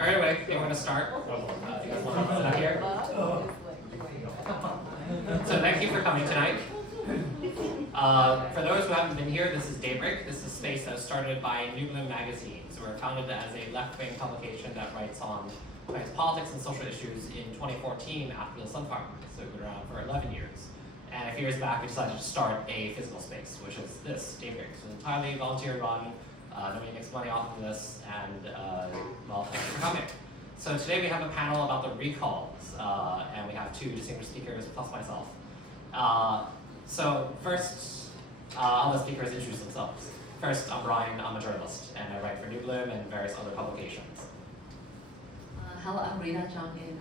Anyway, you want to start? Not here? So thank you for coming tonight. For those who haven't been here, this is DAYBREAK. This is a space that was started by New Bloom magazine. So we're founded as a left-wing publication that writes on politics and social issues in 2014 after the sun fire. So we've been around for 11 years. And a few years back, we decided to start a physical space, which is this, DAYBREAK. So it's entirely volunteer run. Nobody makes money off of this, and well, thanks for coming. So today we have a panel about the recalls, and we have two distinguished speakers plus myself. So first, I'll let speakers introduce themselves. First, I'm Brian, I'm a journalist, and I write for New Bloom and various other publications. Hello, I'm Rita Zhang, and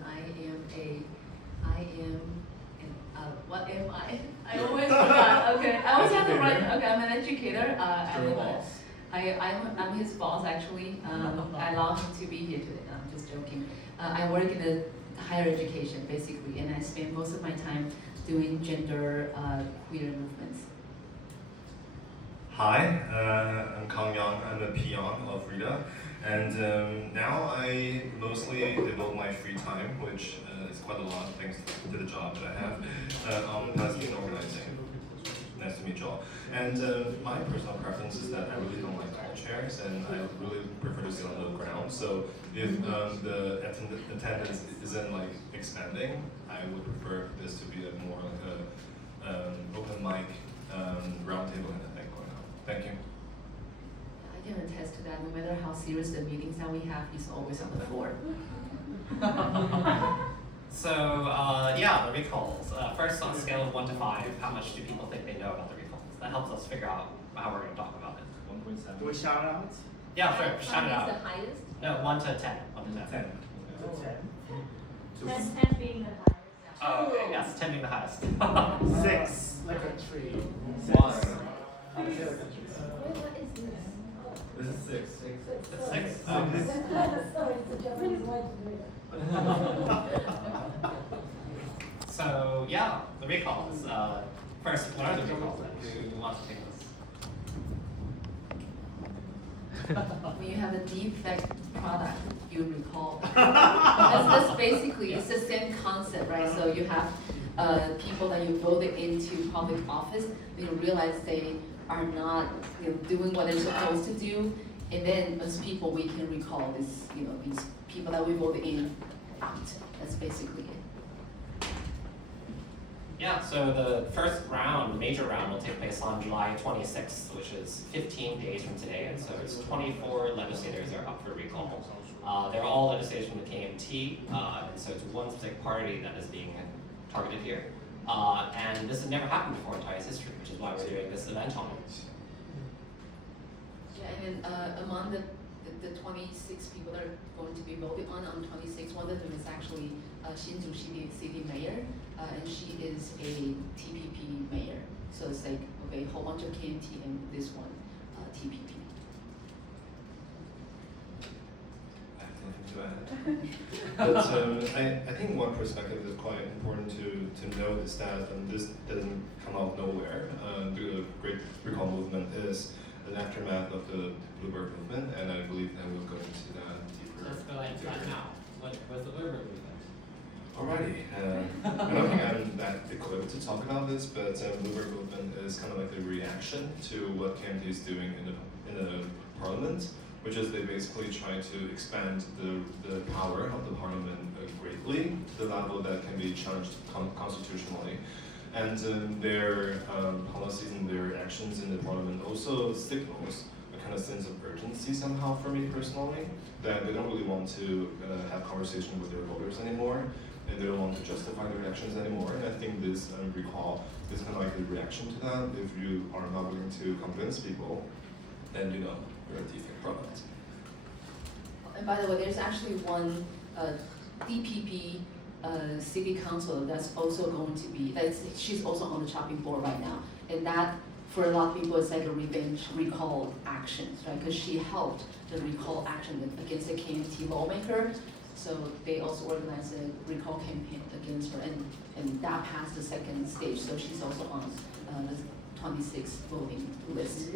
what am I? I always forgot. Okay, I always have to write. Okay, I'm an educator. I'm his boss actually. I allow him to be here today. I'm just joking. I work in the higher education basically, and I spend most of my time doing gender queer movements. Hi, I'm Kang Yang. I'm a peon of Rita, and now I mostly devote my free time, which is quite a lot thanks to the job that I have, on lesbian organizing. Nice to meet you all. And my personal preference is that I really don't like tall chairs, and I really prefer to sit on the ground. So if the attendance isn't like expanding, I would prefer this to be a more like a open mic round table kind of thing going on. Thank you. I can attest to that. No matter how serious the meetings that we have, he's always on the floor. So yeah, the recalls. First, on a scale of 1 to 5, how much do people think they know about the recalls? That helps us figure out how we're going to talk about it. 1.7. Do we shout out? Yeah, sure. Shout it out. The highest? No, 1 to 10. 1 to 10. 10 being the highest. Oh, okay. Yes, 10 being the highest. 6. Like a tree. 1. What is this? This is 6. It's 6. Sorry, it's a Japanese way to do it. So yeah, the recalls. First, what are the recalls? Who wants to take this? When you have a defect product, you recall. That's basically, it's the same concept, right? So you have people that you voted into public office, you realize they are not doing what they're supposed to do, and then as people we can recall this, these people that we voted in out. That's basically it. Yeah, so the first round, major round, will take place on July 26th, which is 15 days from today, and so it's 24 legislators are up for recall. They're all legislators from the KMT, and so it's one specific party that is being targeted here. And this has never happened before in Taiwanese history, which is why we're doing this event on it. Yeah, and then among the 26 people that are going to be voted on 26, one of them is actually Hsinchu City Mayor, and she is a TPP mayor. So it's like, okay, a whole bunch of KMT and this one, TPP. I have nothing to add. But I think one perspective that's quite important to note is that this doesn't come out of nowhere. The Great Recall movement is an aftermath of the Boulevard movement, and I believe that we'll go into that deeper. Let's go into that now. What's the Boulevard movement? Alrighty, I don't think I'm that equipped to talk about this, but Boulevard movement is kind of like a reaction to what KMT is doing in the parliament, which is they basically try to expand the power of the parliament greatly to the level that can be challenged constitutionally. And their policies and their actions in the parliament also signals a kind of sense of urgency somehow for me personally, that they don't really want to have conversation with their voters anymore, and they don't want to justify their actions anymore. And I think this recall is kind of like a reaction to that. If you are not willing to convince people, then you're a defect product. And by the way, there's actually one DPP city council that's also going to be, she's also on the chopping board right now. And that for a lot of people, it's like a revenge recall actions, right? Because she helped the recall action against the KMT lawmaker. So they also organized a recall campaign against her, and that passed the second stage. So she's also on the 26th voting list.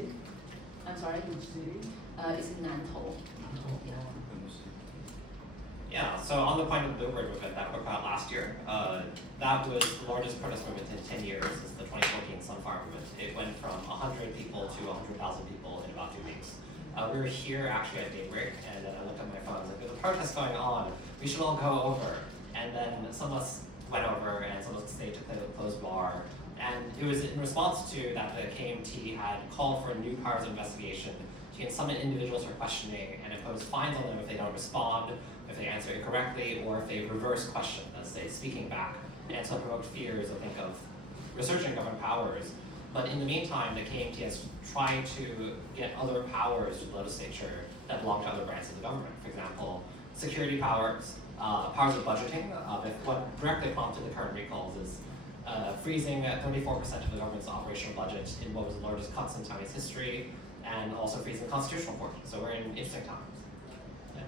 I'm sorry? Which city? It's in Nantou. Yeah. Yeah, so on the point of the DAYBREAK movement that broke out last year, that was the largest protest movement in 10 years since the 2014 Sunflower movement. It went from 100 people to 100,000 people in about 2 weeks. We were here actually at DAYBREAK, and then I looked at my phone, I was like, there's a protest going on, we should all go over. And then some of us went over, and some of us stayed to the closed bar. And it was in response to that the KMT had called for new powers of investigation. You can summon individuals for questioning and impose fines on them if they don't respond, if they answer incorrectly, or if they reverse question, let's say speaking back, and so provoke fears, I think, of resurgent government powers. But in the meantime, the KMT has tried to get other powers to the legislature that belong to other branches of the government. For example, security powers, powers of budgeting. What directly prompted the current recalls is freezing 34% of the government's operational budget in what was the largest cuts in Taiwanese history, and also freezing constitutional court. So we're in interesting times. Yeah.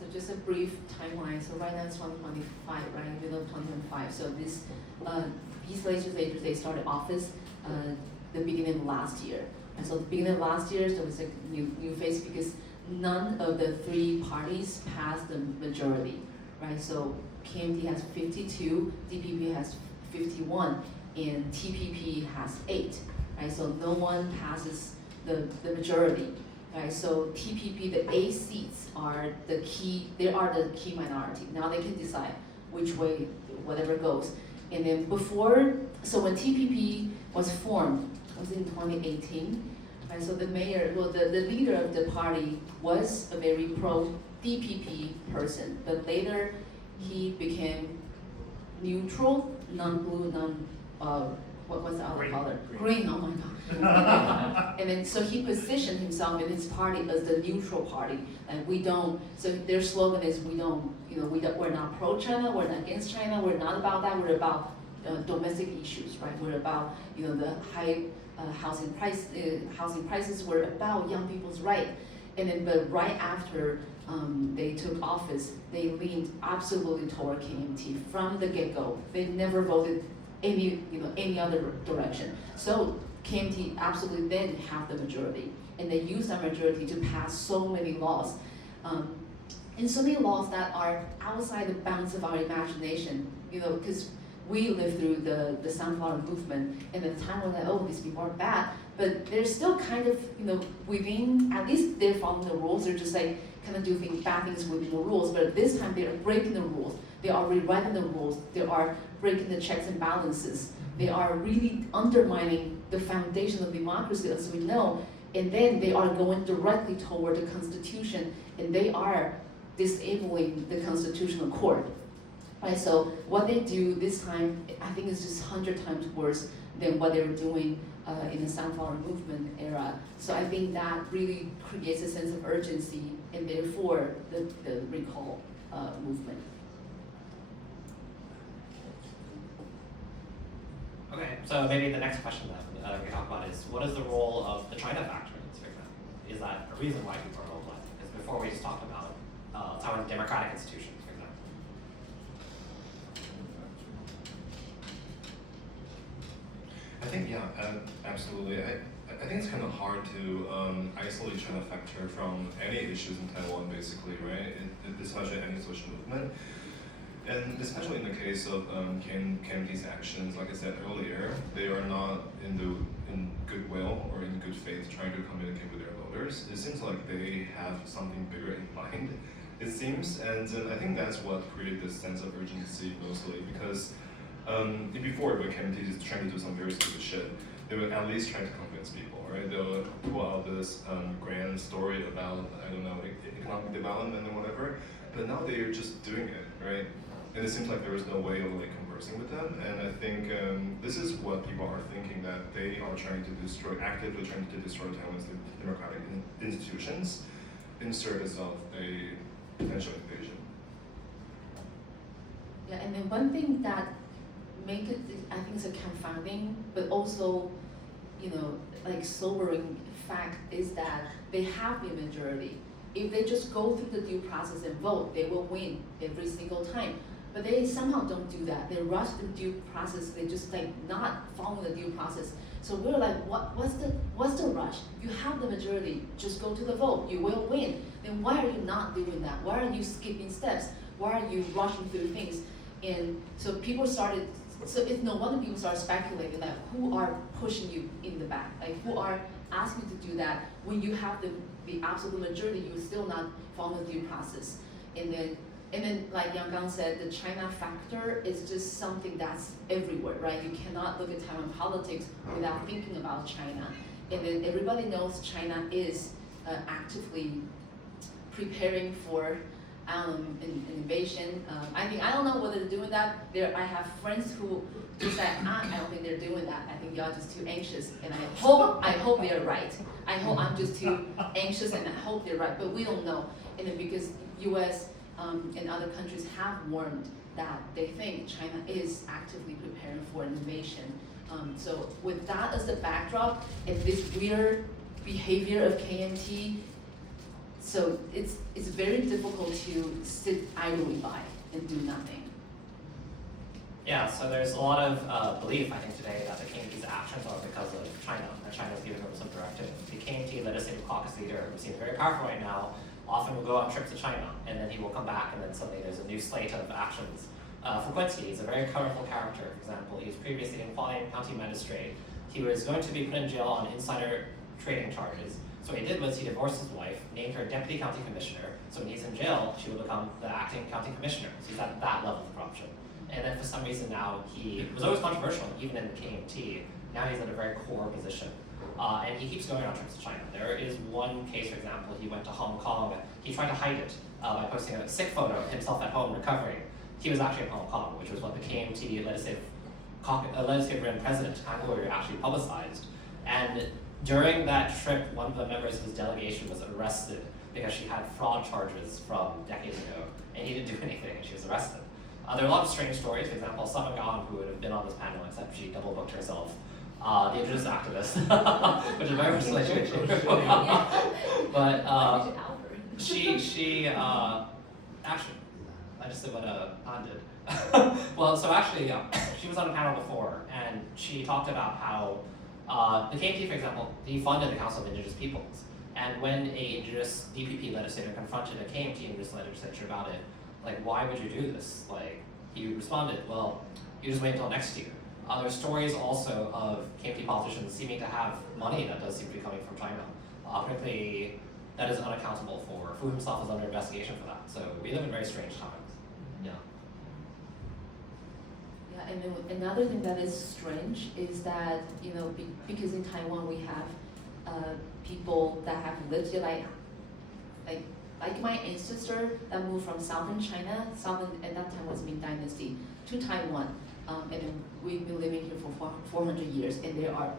So just a brief timeline. So right now it's 2025, right? Middle of 2025. So these legislators, they started office the beginning of last year. And so the beginning of last year, there was a new phase because none of the three parties passed the majority, right? So KMT has 52, DPP has 51, and TPP has 8, right? So no one passes the majority, right? So TPP, the 8 seats are the key, they are the key minority. Now they can decide which way, whatever goes. And then before, so when TPP was formed, it was in 2018, right? So the mayor, well, the leader of the party was a very pro-DPP person, but later he became neutral, non-blue, what was the other Green. color? Green. Green, oh my God. And then, so he positioned himself and his party as the neutral party. And we don't, so their slogan is, we don't, we're not pro-China, we're not against China, we're not about that, we're about domestic issues, right? We're about, the high housing prices, we're about young people's right. And then, but right after they took office, they leaned absolutely toward KMT from the get-go. They never voted any other direction. So KMT absolutely then have the majority, and they use that majority to pass so many laws, and so many laws that are outside the bounds of our imagination. Because we lived through the Sunflower movement, and at the time we're like, oh, these people are bad, but they're still kind of, within, at least they're following the rules. They're just like kind of doing bad things within the rules, but this time they're breaking the rules. They are rewriting the rules. They are breaking the checks and balances. They are really undermining the foundation of democracy as we know, and then they are going directly toward the Constitution, and they are disabling the Constitutional Court. Right, so what they do this time, I think is just 100 times worse than what they were doing in the Sunflower movement era. So I think that really creates a sense of urgency, and therefore the recall movement. Okay, so maybe the next question that we can talk about is, what is the role of the China factions, for example? Is that a reason why people are mobilizing? Because before we just talked about Taiwan's democratic institutions, for example. I think, yeah, absolutely. I think it's kind of hard to isolate China factor from any issues in Taiwan, basically, right? Especially any social movement. And especially in the case of KMT's actions, like I said earlier, they are not in goodwill or in good faith trying to communicate with their voters. It seems like they have something bigger in mind, it seems. And I think that's what created this sense of urgency mostly, because before when KMT is trying to do some very stupid shit, they would at least try to convince people, right? They'll pull out this grand story about, I don't know, economic development and whatever, but now they're just doing it, right? And it seems like there is no way of like conversing with them. And I think this is what people are thinking, that they are trying to destroy, actively trying to destroy Taiwan's democratic institutions in service of a potential invasion. Yeah, and then one thing that make it, I think, is a confounding, but also like sobering fact is that they have the majority. If they just go through the due process and vote, they will win every single time. But they somehow don't do that. They rush the due process. They just like not follow the due process. So we're like, what's the rush? You have the majority. Just go to the vote. You will win. Then why are you not doing that? Why are you skipping steps? Why are you rushing through things? And so people started. So it's no wonder people started speculating that who are pushing you in the back, like who are asking you to do that when you have the absolute majority, you will still not follow the due process. And then like Yang Gang said, the China factor is just something that's everywhere, right? You cannot look at Taiwan politics without thinking about China. And then everybody knows China is actively preparing for an invasion. I don't know whether they're doing that. I have friends who said, I don't think they're doing that. I think y'all just too anxious. And I hope they're right. I hope I'm just too anxious and I hope they're right, but we don't know. And then because US and other countries have warned that they think China is actively preparing for an invasion. So with that as the backdrop and this weird behavior of KMT, so it's very difficult to sit idly by and do nothing. Yeah, so there's a lot of belief, I think, today that the KMT's actions are because of China, and China's giving them some directive. The KMT legislative caucus leader, who seems very powerful right now, often will go on trips to China, and then he will come back, and then suddenly there's a new slate of actions. Frequency is a very colorful character. For example, he was previously an Hualien County magistrate. He was going to be put in jail on insider trading charges. So what he did was he divorced his wife, named her deputy county commissioner, so when he's in jail, she will become the acting county commissioner. So he's at that level of corruption. And then for some reason now, he was always controversial, even in the KMT. Now he's in a very core position. And he keeps going on trips to China. There is one case, for example, he went to Hong Kong. He tried to hide it by posting a sick photo of himself at home recovering. He was actually in Hong Kong, which was what the KMT legislative president, Han Kuo-yu, actually publicized. And during that trip, one of the members of his delegation was arrested because she had fraud charges from decades ago, and he didn't do anything, and she was arrested. There are a lot of strange stories. For example, Summer Gong, who would have been on this panel, except she double booked herself, the indigenous activist, which is very much like But she actually, I just said what Han did. Well, so actually, she was on a panel before, and she talked about how the KMT, for example, defunded the Council of Indigenous Peoples. And when a indigenous DPP legislator confronted a KMT indigenous legislature about it, like, why would you do this? Like, he responded, well, you just wait until next year. There are stories also of KMT politicians seeming to have money that does seem to be coming from China. Particularly, that is unaccountable for. Fu himself is under investigation for that. So we live in very strange times. Yeah. Yeah, and then another thing that is strange is that, because in Taiwan we have people that have lived here, like my ancestor that moved from southern China, at that time was Ming Dynasty, to Taiwan. And then we've been living here for 400 years. And there are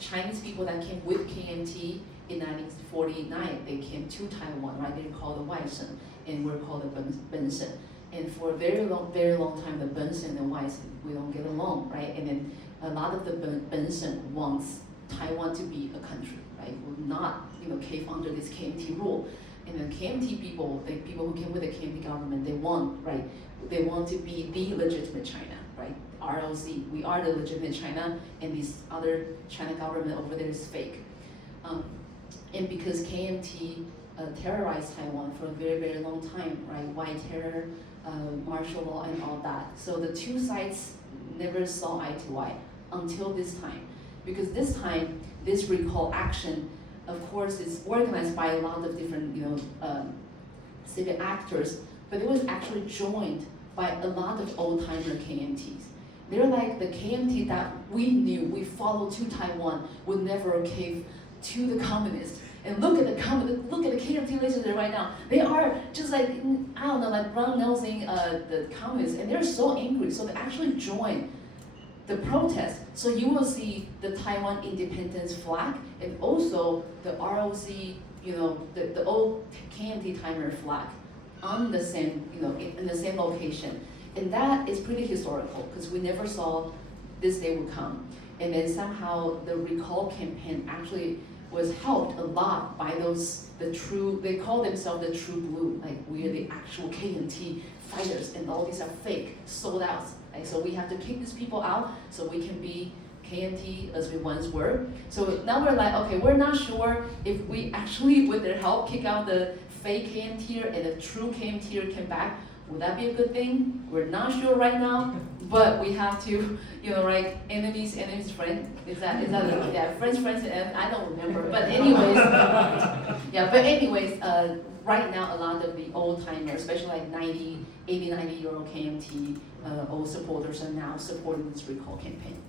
Chinese people that came with KMT in 1949, they came to Taiwan, right? They're called the Waisen, and we're called the Bensen. And for a very long time, the Bensen and Waisen, we don't get along, right? And then a lot of the Bensen wants Taiwan to be a country, right? Will not, cave under this KMT rule. And the KMT people, the people who came with the KMT government, they want to be the legitimate China, right? ROC, we are the legitimate China, and this other China government over there is fake. And because KMT terrorized Taiwan for a very, very long time, right? White terror, martial law, and all that. So the two sides never saw eye to eye until this time. Because this time, this recall action, of course, is organized by a lot of different, civic actors, but it was actually joined by a lot of old-timer KMTs. They're like the KMT that we knew, we followed to Taiwan, would never cave to the communists. And look at the KMT legislature right now. They are just like, I don't know, like brown-nosing the communists, and they're so angry, so they actually joined the protest. So you will see the Taiwan independence flag, and also the ROC, the old KMT timer flag on the same, in the same location. And that is pretty historical, because we never saw this day would come. and then somehow the recall campaign actually was helped a lot by they call themselves the true blue, like we're the actual KMT fighters, and all these are fake, sold out. Like, so we have to kick these people out so we can be KMT as we once were. So now we're like, okay, we're not sure if we actually, with their help, kick out the fake KMT and the true KMT came back. Would that be a good thing? We're not sure right now, but we have to, right? Enemies, friend. Is that yeah? Friends, and I don't remember. But anyways, right now a lot of the old timers, especially like 90 year old KMT old supporters are now supporting this recall campaign.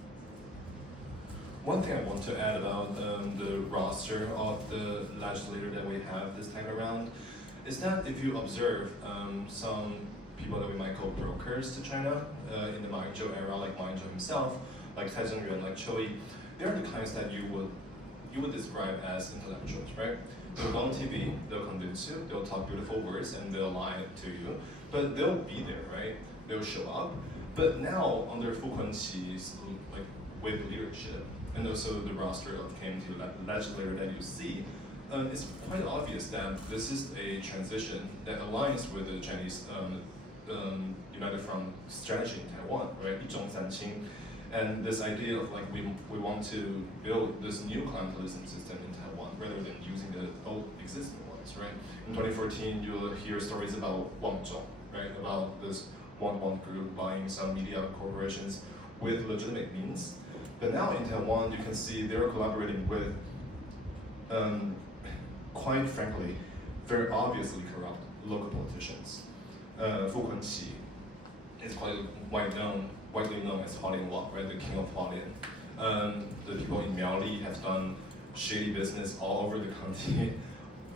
One thing I want to add about the roster of the legislator that we have this time around is that if you observe some people that we might call brokers to China in the Ma Ying-jeou era, like Ma Ying-jeou himself, like Tai Zhengyuan, like Choi, they are the kinds that you would describe as intellectuals, right? They'll go on TV, they'll convince you, they'll talk beautiful words, and they'll lie to you, but they'll be there, right? They'll show up. But now under Fu Kunqi's like with leadership, and also the roster of KMT legislator that you see, it's quite obvious that this is a transition that aligns with the Chinese United Front strategy in Taiwan, right? 一中三清, and this idea of like we want to build this new clientelism system in Taiwan rather than using the old existing ones, right? In 2014, you'll hear stories about Wang Zhong, right? About this Wanhua group buying some media corporations with legitimate means. But now in Taiwan, you can see they're collaborating with, quite frankly, very obviously corrupt local politicians. Fu Kunqi is quite widely known as Wanhua, right, the king of Hualien. The people in Miaoli have done shady business all over the country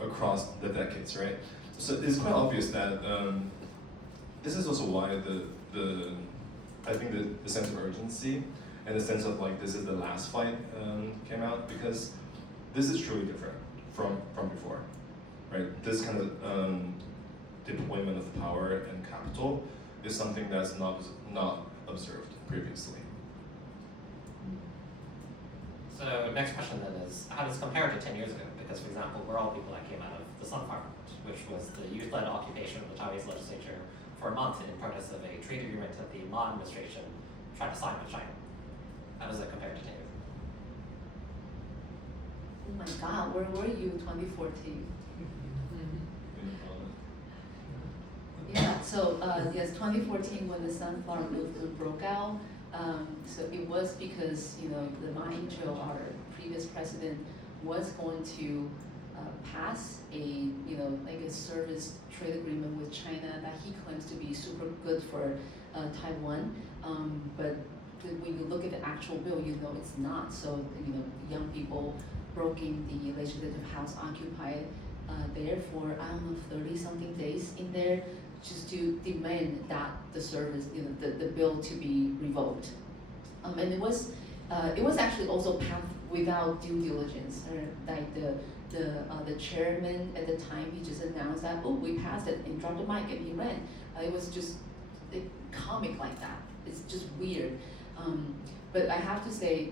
across the decades, right? So it's quite obvious that this is also why I think the sense of urgency and the sense of like this is the last fight came out, because this is truly different from before, right? This kind of deployment of power and capital is something that's not observed previously. So next question then is, how does it compare to 10 years ago? Because for example, we're all people that came out of the Sun Parliament, which was the youth-led occupation of the Taiwanese legislature for a month in protest of a trade agreement that the Ma administration tried to sign with China. How does that compare to 10 years ago? Oh my God, where were you 2014? Yeah, so yes, 2014 when the Sunflower movement broke out, so it was because the Ma Ying-jeou, our previous president, was going to pass a like a service trade agreement with China that he claims to be super good for Taiwan, but when you look at the actual bill, it's not. So young people broke in the legislative house, occupied there for I don't know 30-something days in there, just to demand that the service, the bill to be revoked, and it was actually also passed without due diligence. Like the chairman at the time, he just announced that, oh, we passed it, and dropped the mic and he ran. It was just comic like that. It's just weird. But I have to say,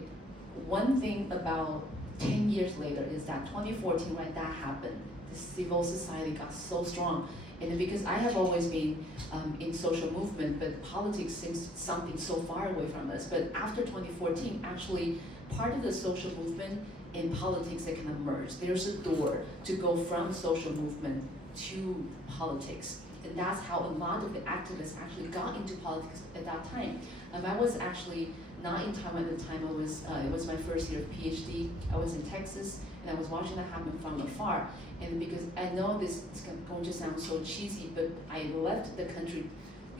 one thing about 10 years later is that 2014, right, that happened. The civil society got so strong. And because I have always been in social movement, but politics seems something so far away from us. But after 2014, actually, part of the social movement and politics that kind of merged. There's a door to go from social movement to politics. And that's how a lot of the activists actually got into politics at that time. I was actually not in Taiwan at the time. It was my first year of PhD. I was in Texas, and I was watching that happen from afar. And because I know this is going to sound so cheesy, but I left the country,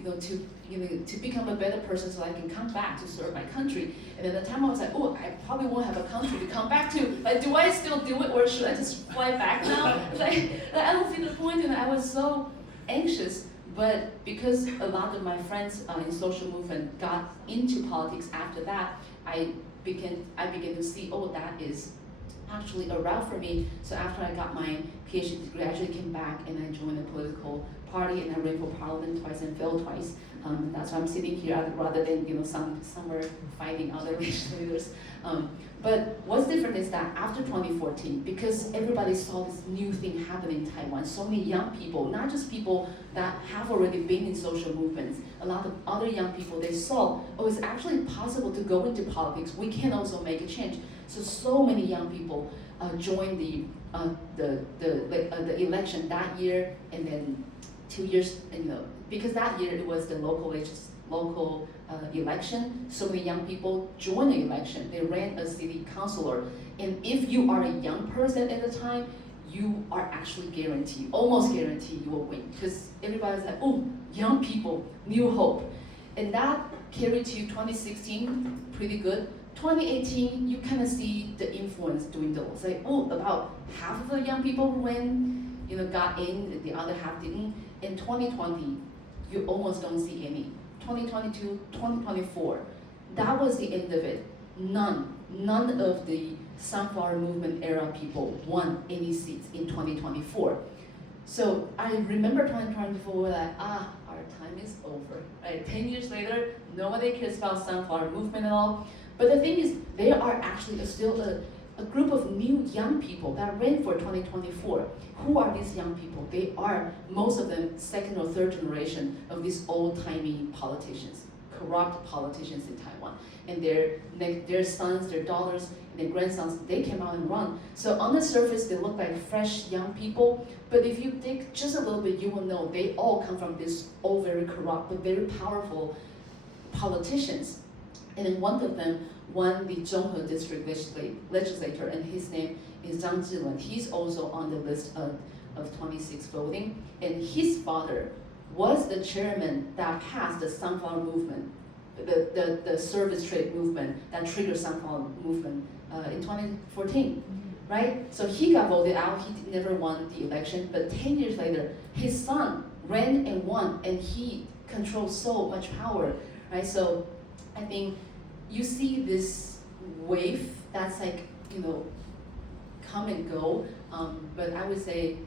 to become a better person so I can come back to serve my country. And at the time I was like, oh, I probably won't have a country to come back to. Like, do I still do it, or should I just fly back now? like I don't see the point. And I was so anxious. But because a lot of my friends in social movement got into politics after that, I began to see, oh, that is actually a route for me. So after I got my PhD degree, I actually came back and I joined a political party and I ran for parliament twice and failed twice. That's why I'm sitting here rather than somewhere fighting other legislators. But what's different is that after 2014, because everybody saw this new thing happening in Taiwan, so many young people, not just people that have already been in social movements, a lot of other young people, they saw, oh, it's actually possible to go into politics. We can also make a change. So many young people joined the election that year, and then 2 years, because that year it was the local election. So many young people joined the election. They ran a city councilor, and if you are a young person at the time, you are actually guaranteed, almost guaranteed, you will win, because everybody's like, oh, young people, new hope, and that carried to 2016, pretty good. 2018, you kind of see the influence dwindle. It's like, oh, about half of the young people who went, got in, the other half didn't. In 2020, you almost don't see any. 2022, 2024, that was the end of it. None of the Sunflower Movement era people won any seats in 2024. So I remember 2024, we're like, our time is over. Right? 10 years later, nobody cares about Sunflower Movement at all. But the thing is, there are actually still a group of new young people that ran for 2024. Who are these young people? They are, most of them, second or third generation of these old-timey politicians, corrupt politicians in Taiwan. And their sons, their daughters, and their grandsons, they came out and run. So on the surface, they look like fresh young people, but if you dig just a little bit, you will know they all come from this old, very corrupt, but very powerful politicians. And then one of them won the Zhonghe district legislator, and his name is Zhang Zhiwen. He's also on the list of 26 voting, and his father was the chairman that passed the Sunflower Movement, the service trade movement that triggered Sunflower Movement in 2014, right? So he got voted out, he never won the election, but 10 years later, his son ran and won, and he controlled so much power, right? So I think you see this wave that's like, come and go, but I would say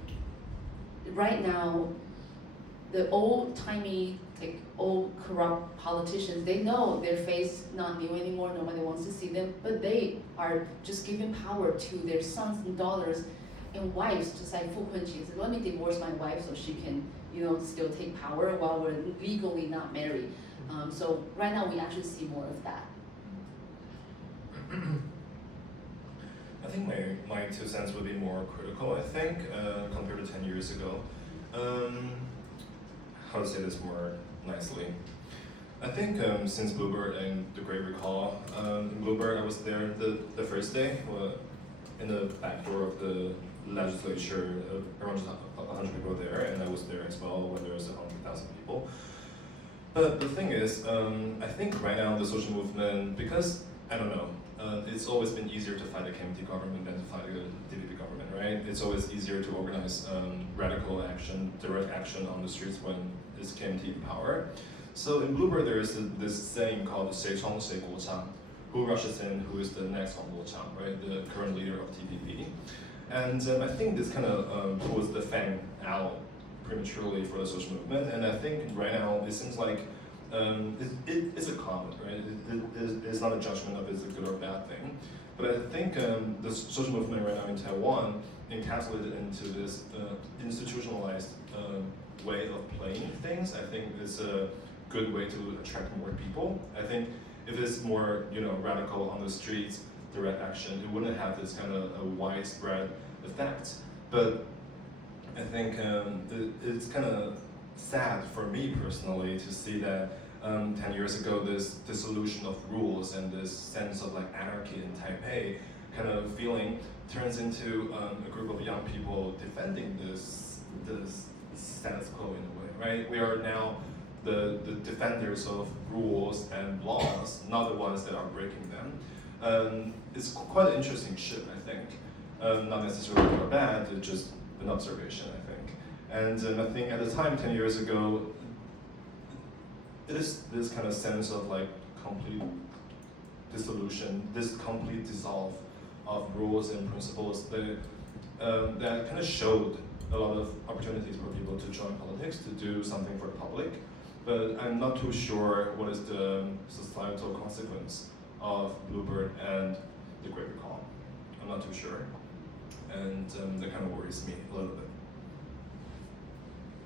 right now, the old-timey, old corrupt politicians, they know their face not new anymore, nobody wants to see them, but they are just giving power to their sons and daughters and wives, just like Fu Kunqi said, let me divorce my wife so she can, still take power while we're legally not married. So right now we actually see more of that. I think my 2 cents would be more critical, I think, compared to 10 years ago. How to say this more nicely? I think since Boulevard and the Great Recall, in Boulevard I was there the first day, in the back door of the legislature, around 100 people there, and I was there as well when there was 100,000 people. But the thing is, I think right now the social movement, because, I don't know, it's always been easier to fight the KMT government than to fight the DPP government, right? It's always easier to organize radical action, direct action on the streets when it's KMT in power. So in Bluebird, there is this saying called 谁冲谁国昌, who rushes in, who is the next Hong Guochang, right? The current leader of DPP. And I think this kind of pulls the fang out prematurely for the social movement. And I think right now it seems like it's a comment, right? It's not a judgment of it's a good or bad thing. But I think the social movement right now in Taiwan encapsulated into this institutionalized way of playing things. I think is a good way to attract more people. I think if it's more radical on the streets, direct action, it wouldn't have this kind of a widespread effect. But I think it's kind of sad for me personally to see that 10 years ago this dissolution of rules and this sense of like anarchy in Taipei kind of feeling turns into a group of young people defending this status quo in a way, right? We are now the defenders of rules and laws, not the ones that are breaking them. It's quite an interesting shift, I think. Not necessarily good or bad, it's just an observation, I think. And I think at the time, 10 years ago, it is this kind of sense of like complete dissolution, this complete dissolve of rules and principles that kind of showed a lot of opportunities for people to join politics, to do something for the public. But I'm not too sure what is the societal consequence of Bluebird and the Great Recall. I'm not too sure. And that kind of worries me a little bit.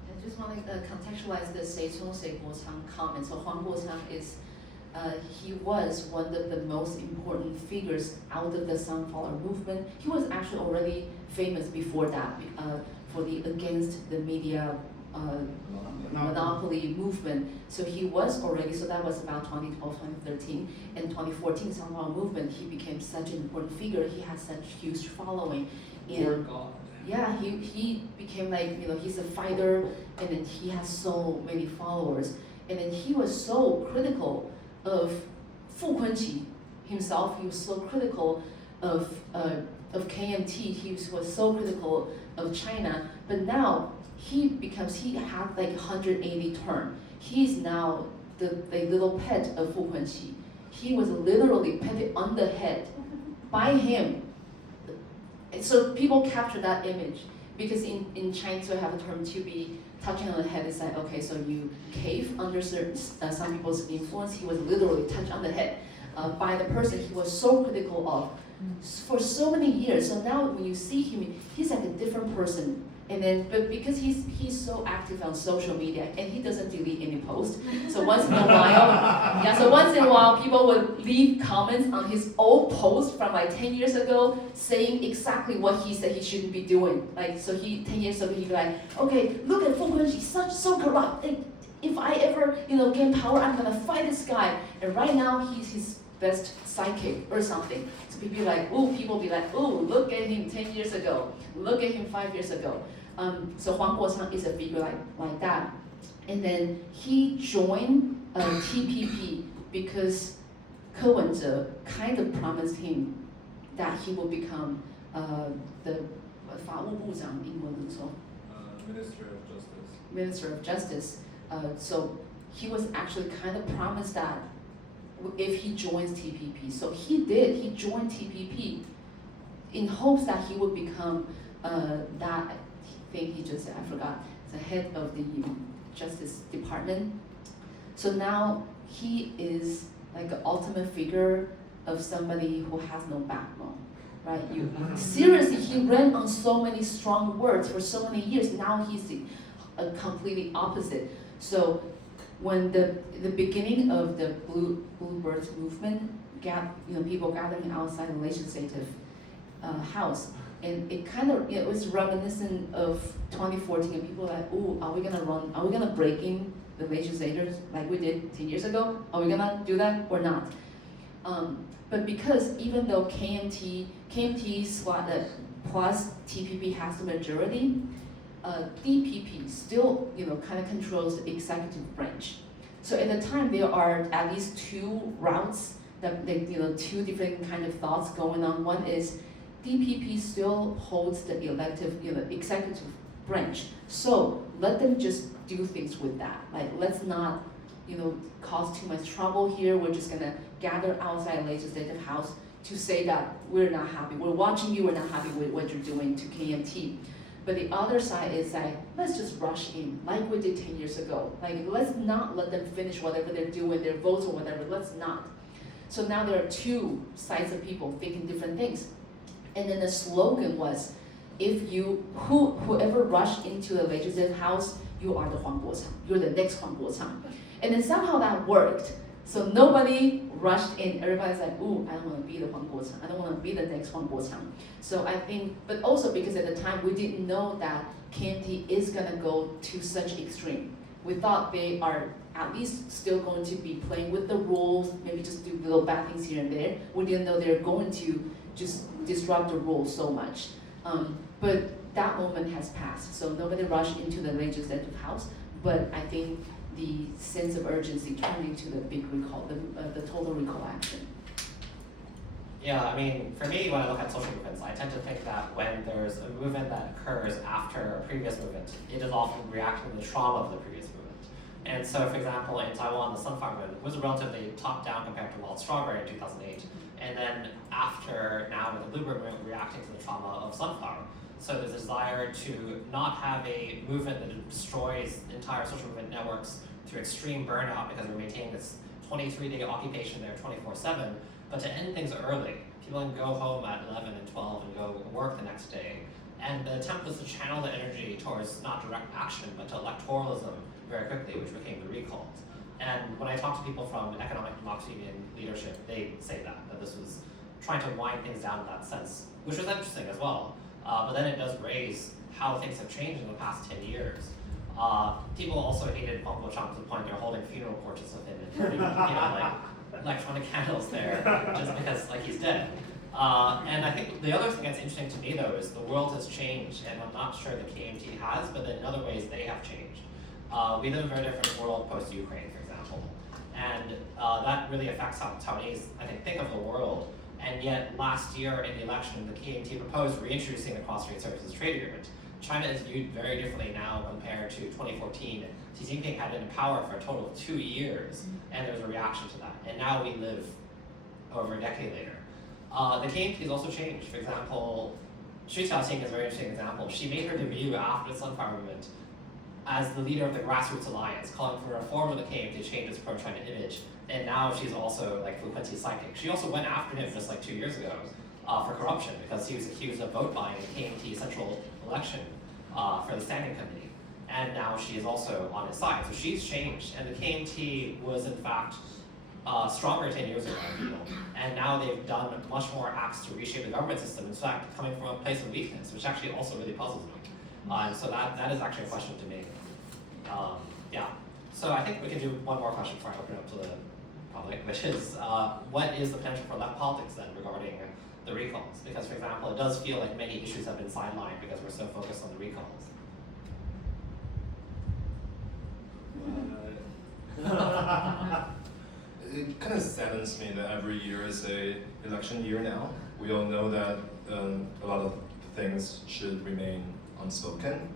I just want to contextualize the Sei Cong, Sei Guochang comment. So Huang Guochang is, he was one of the most important figures out of the Sunflower movement. He was actually already famous before that for the against the media monopoly movement. So he was already, so that was about 2012, 2013. In 2014 Sunflower movement, he became such an important figure. He has such huge following. And God. yeah, he became like, he's a fighter, and then he has so many followers. And then he was so critical of Fu Kunqi himself. He was so critical of KMT. He was so critical of China. But now he had like 180 turn. He's now the little pet of Fu Kunqi. He was literally petted on the head by him. And so people capture that image because in Chinese we have a term to be touching on the head. It's like, okay, so you cave under some people's influence. He was literally touched on the head by the person he was so critical of for so many years. So now when you see him, he's like a different person. And then, but because he's so active on social media and he doesn't delete any posts, so once in a while, people would leave comments on his old post from like 10 years ago, saying exactly what he said he shouldn't be doing. Like, so 10 years ago, he'd be like, okay, look at Fu Kunqi, he's so corrupt. If I ever, gain power, I'm gonna fight this guy. And right now, he's his best sidekick or something. So people be like, oh, look at him 10 years ago. Look at him 5 years ago. So Huang Guochang is a figure like that. And then he joined TPP because Ke Wen-je kind of promised him that he will become the 法务部长, 英文怎么说? Minister of Justice. So he was actually kind of promised that if he joins TPP. So he did. He joined TPP in hopes that he would become that thing he just said, I forgot, the head of the Justice Department. So now he is like an ultimate figure of somebody who has no backbone, right? Seriously, he ran on so many strong words for so many years. Now he's a completely opposite. So when the beginning of the Bluebird movement, people gathering outside the legislative house, and it kind of it was reminiscent of 2014, and people were like, "Oh, are we gonna break in the legislators like we did 10 years ago? Are we gonna do that or not?" But because even though KMT squad plus TPP has the majority, DPP still kind of controls the executive branch. So at the time there are at least two routes that two different kind of thoughts going on. One is DPP still holds the executive branch. So let them just do things with that. Like, let's not, cause too much trouble here. We're just gonna gather outside legislative house to say that we're not happy. We're watching you, we're not happy with what you're doing to KMT. But the other side is like, let's just rush in, like we did 10 years ago. Like, let's not let them finish whatever they're doing, their votes or whatever, let's not. So now there are two sides of people thinking different things. And then the slogan was, whoever rushed into the legislative house, you are the Huang Guochang. You're the next Huang Guochang. And then somehow that worked. So nobody rushed in. Everybody's like, ooh, I don't want to be the Huang Guochang. I don't want to be the next Huang Guochang. So I think, but also because at the time we didn't know that KMT is going to go to such extreme. We thought they are at least still going to be playing with the rules, maybe just do little bad things here and there. We didn't know they're going to just disrupt the rules so much. But that moment has passed, so nobody rushed into the legislative house, but I think the sense of urgency turned into the big recall, the total recall action. Yeah, I mean, for me, when I look at social movements, I tend to think that when there's a movement that occurs after a previous movement, it is often reacting to the trauma of the previous movement. And so, for example, in Taiwan, the sunflower movement was relatively top-down compared to Wild Strawberry in 2008. And then after, now with the Bluebird movement reacting to the trauma of sunflower. So there's a desire to not have a movement that destroys entire social movement networks through extreme burnout because we're maintaining this 23-day occupation there 24/7, but to end things early. People can go home at 11 and 12 and go work the next day. And the attempt was to channel the energy towards not direct action, but to electoralism very quickly, which became the recalls. And when I talk to people from economic democracy and leadership, they say that this was trying to wind things down in that sense, which was interesting as well. But then it does raise how things have changed in the past 10 years. People also hated Wanhua to the point they're holding funeral portraits of him and like electronic candles there just because like he's dead. And I think the other thing that's interesting to me though is the world has changed, and I'm not sure the KMT has, but then in other ways they have changed. We live in a very different world post-Ukraine, for example, and that really affects how Taiwanese, I think of the world. And yet last year in the election, the KMT proposed reintroducing the cross-strait services trade agreement. China is viewed very differently now compared to 2014. Xi Jinping had been in power for a total of 2 years, and there was a reaction to that. And now we live over a decade later. The KMT has also changed. For example, Xu Xiaoqing is a very interesting example. She made her debut after the Sunflower Movement as the leader of the Grassroots Alliance, calling for reform of the KMT to change its pro-China image. And now she's also like Fu Quincy's psychic. She also went after him just like 2 years ago for corruption because he was accused of vote buying in KMT central election for the standing committee. And now she is also on his side. So she's changed. And the KMT was in fact stronger 10 years ago, I feel. And now they've done much more acts to reshape the government system, in fact, coming from a place of weakness, which actually also really puzzles me. And so that is actually a question to me. Yeah. So I think we can do one more question before I open it up to the public, which is, what is the potential for left politics then regarding the recalls? Because, for example, it does feel like many issues have been sidelined because we're so focused on the recalls. It kind of saddens me that every year is a election year now. We all know that a lot of things should remain unspoken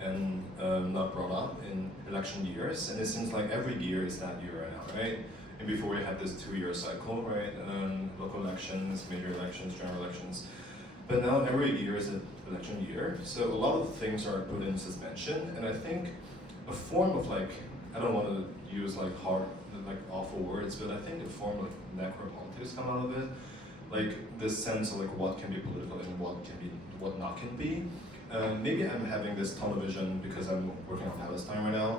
and not brought up in election years, and it seems like every year is that year now, right? And before we had this 2-year cycle, right? Local elections, major elections, general elections. But now every year is an election year, so a lot of things are put in suspension, and I think a form of like, I don't want to use like hard, like awful words, but I think a form of necropolitics come out of it, like this sense of like what can be political and what not can be. Maybe I'm having this tunnel vision because I'm working on Palestine right now,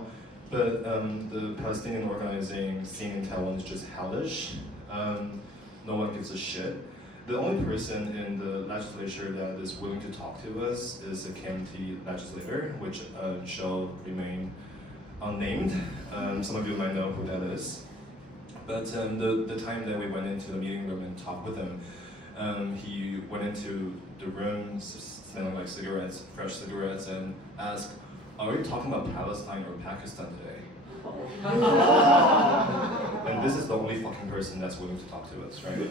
but the Palestinian organizing scene in Taiwan is just hellish. No one gives a shit. The only person in the legislature that is willing to talk to us is a KMT legislator, which shall remain unnamed. Some of you might know who that is. But the time that we went into the meeting room and talked with him, he went into the room smelling like cigarettes, fresh cigarettes, and asked, "Are we talking about Palestine or Pakistan today?" And this is the only fucking person that's willing to talk to us, right?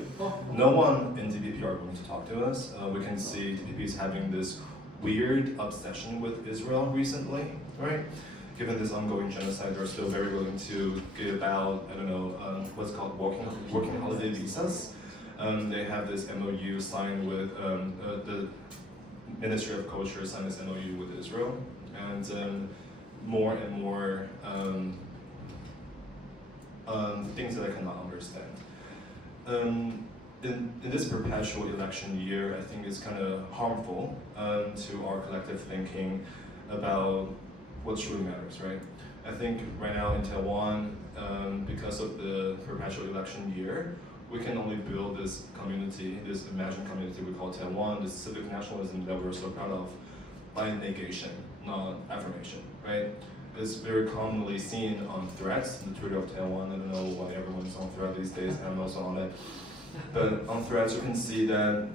No one in DPP are willing to talk to us. We can see DPP is having this weird obsession with Israel recently, right? Given this ongoing genocide, they're still very willing to give out, I don't know, what's called working holiday visas. They have this MOU signed with the Ministry of Culture signed this MOU with Israel, and more and more things that I cannot understand. In this perpetual election year, I think it's kind of harmful to our collective thinking about what truly matters, right? I think right now in Taiwan, because of the perpetual election year, we can only build this community, this imagined community we call Taiwan, this civic nationalism that we're so proud of, by negation, not affirmation, right? It's very commonly seen on threads, the Twitter of Taiwan. I don't know why everyone's on thread these days, I'm also on it. But on threads you can see that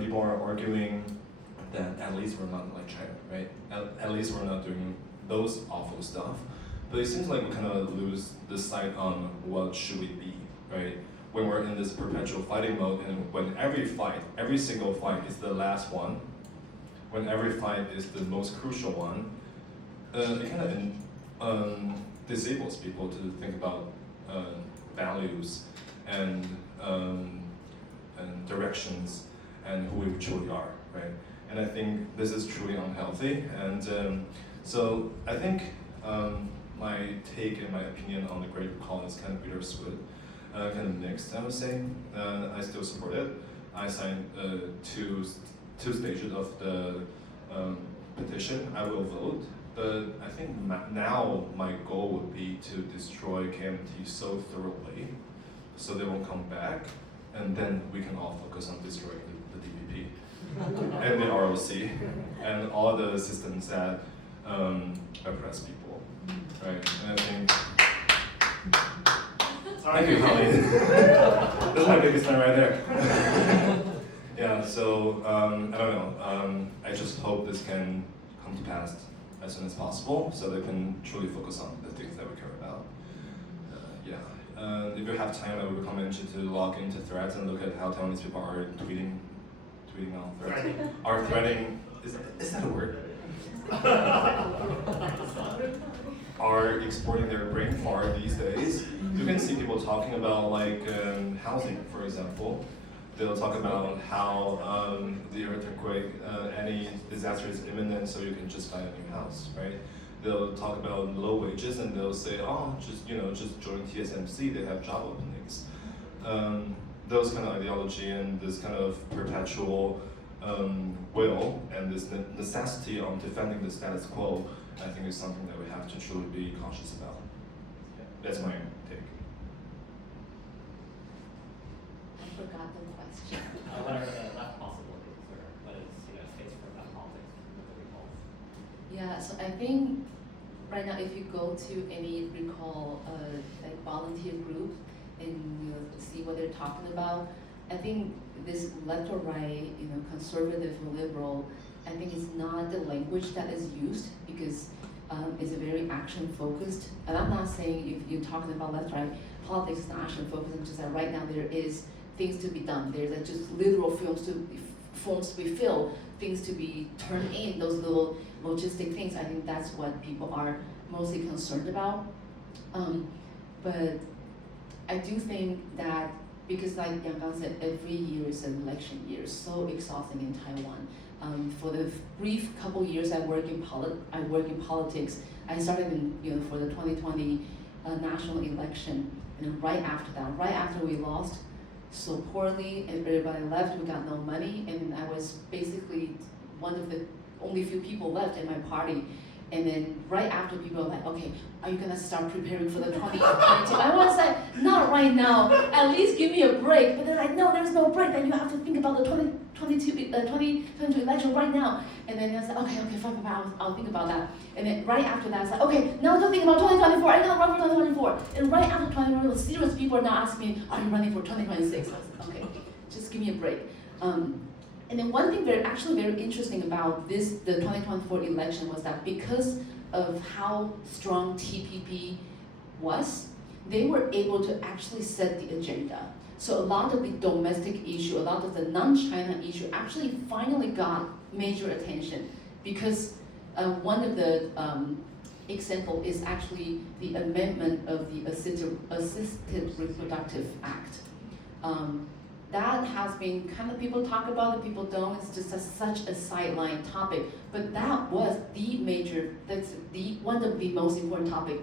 people are arguing that at least we're not like China, right? At least we're not doing those awful stuff. But it seems like we kind of lose the sight on what should we be, right? When we're in this perpetual fighting mode, and when every single fight is the last one, when every fight is the most crucial one, it kind of disables people to think about values and directions and who we truly are, right? And I think this is truly unhealthy. And so I think my take and my opinion on the Great Recall is kind of bittersweet, kind of mixed, I would say. I still support it. I signed two stages of the petition. I will vote, but I think now my goal would be to destroy KMT so thoroughly so they won't come back, and then we can all focus on destroying the DPP and the ROC and all the systems that oppress people, right? And I think. Thank you, Colleen. That's my biggest fan right there. Yeah, so I don't know. I just hope this can come to pass as soon as possible, so they can truly focus on the things that we care about. Yeah. If you have time, I would recommend you to log into Threads and look at how Taiwanese people are tweeting on Threads. Are threading? Is that a word? Are exporting their brain fart these days. You can see people talking about like housing, for example. They'll talk about how the earthquake, any disaster is imminent, so you can just buy a new house, right? They'll talk about low wages and they'll say, oh, just join TSMC, they have job openings. Those kind of ideology and this kind of perpetual will and this necessity on defending the status quo, I think is something that we have to truly be cautious about. Yeah, that's my take. I forgot the question. What are the left possibilities, or what is space for left politics with the recalls? Yeah, so I think right now if you go to any recall like volunteer group and see what they're talking about, I think this left or right, conservative or liberal, I think it's not the language that is used because it's a very action focused. And I'm not saying if you're talking about left right politics is not action focused, it's just that right now there is things to be done. There's like just literal forms to be filled, things to be turned in, those little logistic things. I think that's what people are mostly concerned about. But I do think that because like Yang said, every year is an election year, so exhausting in Taiwan. For the brief couple years I work in politics, I started in for the 2020 national election, and then right after we lost so poorly and everybody left, we got no money, and I was basically one of the only few people left in my party. And then right after, people were like, okay, are you gonna start preparing for the 2022? I was like, not right now, at least give me a break. But they're like, no, there's no break, then you have to think about the 2022 election right now. And then I was like, okay, fine, I'll think about that. And then right after that, I was like, okay, now don't think about 2024, I'm gonna run for 2024. And right after 2024, serious people are now asking me, are you running for 2026? I was like, okay, just give me a break. And then one thing actually very interesting about the 2024 election was that because of how strong TPP was, they were able to actually set the agenda. So a lot of the domestic issue, a lot of the non-China issue actually finally got major attention because one of the example is actually the amendment of the Assisted Reproductive Act. That has been kind of, people talk about it, people don't, it's just such a sideline topic, but that was that's one of the most important topic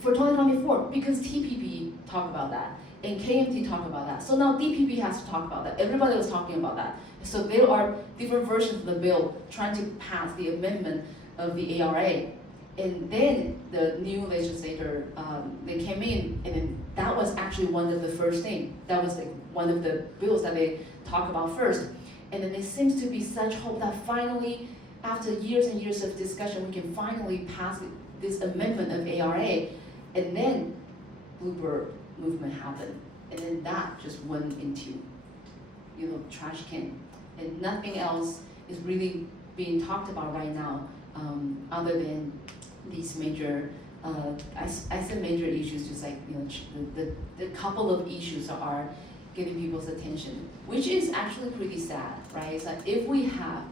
for 2024 because TPP talked about that and KMT talked about that. So now DPP has to talk about that. Everybody was talking about that. So there are different versions of the bill trying to pass the amendment of the ARA. And then the new legislator, they came in, and then that was actually one of the first things. That was one of the bills that they talked about first. And then there seems to be such hope that finally, after years and years of discussion, we can finally pass this amendment of ARA. And then Bluebird movement happened. And then that just went into, trash can. And nothing else is really being talked about right now, other than these major, I said major issues, just like the couple of issues are getting people's attention, which is actually pretty sad, right? It's like if we have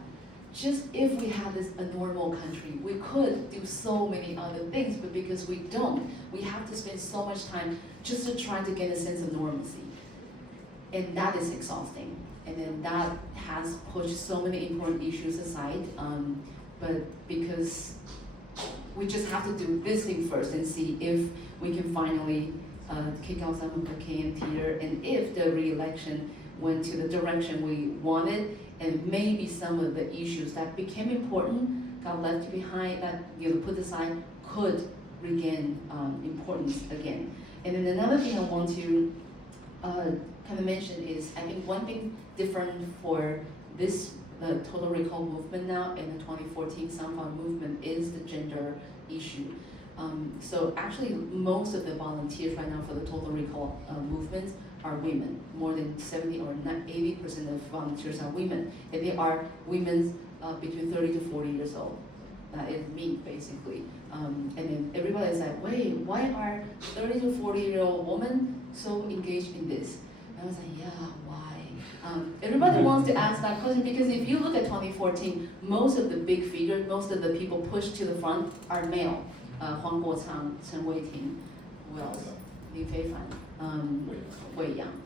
just if we had this a normal country, we could do so many other things, but because we don't, we have to spend so much time just to try to get a sense of normalcy. And that is exhausting. And then that has pushed so many important issues aside, but because we just have to do this thing first and see if we can finally kick out some of the KMT, and if the re-election went to the direction we wanted, and maybe some of the issues that became important, got left behind, that put aside, could regain importance again. And then another thing I want to kind of mention is, I think one thing different for this total recall movement now and the 2014 Sunflower movement is the gender issue. So actually, most of the volunteers right now for the total recall movement are women. More than 70 or 80% of volunteers are women, and they are women between 30 to 40 years old. That is me, basically. And then everybody is like, wait, why are 30 to 40-year-old women so engaged in this? And I was like, yeah, why? Everybody wants to ask that question because if you look at 2014, most of the big figures, most of the people pushed to the front are male. Huang Guochang, Chen Weiting, who else? Li Feifan, Wei Yang.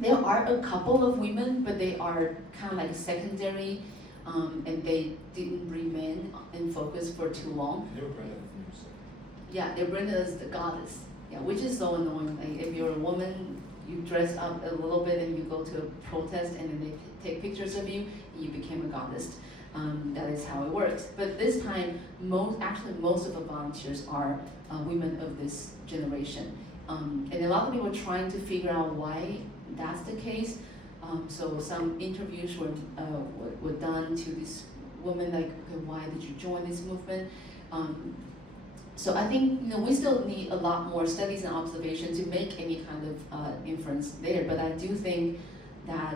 There are a couple of women, but they are kind of like secondary, and they didn't remain in focus for too long. They were branded as music. Yeah, they're branded as the goddess. Yeah, which is so annoying. Like if you're a woman, you dress up a little bit and you go to a protest, and then they take pictures of you, and you became a goddess. That is how it works. But this time, most of the volunteers are women of this generation. And a lot of people are trying to figure out why that's the case. So some interviews were done to this woman, like, okay, why did you join this movement? So I think we still need a lot more studies and observation to make any kind of inference there. But I do think that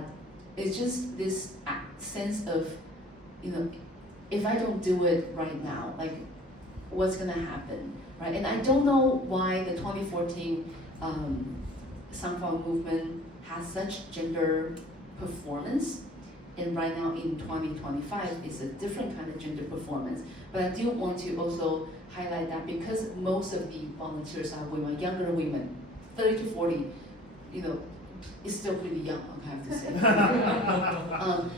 it's just this sense of, if I don't do it right now, like, what's gonna happen, right? And I don't know why the 2014 Sunflower movement has such gender performance, and right now in 2025 it's a different kind of gender performance. But I do want to also highlight that because most of the volunteers are women, younger women, 30 to 40, is still pretty young, I have to say.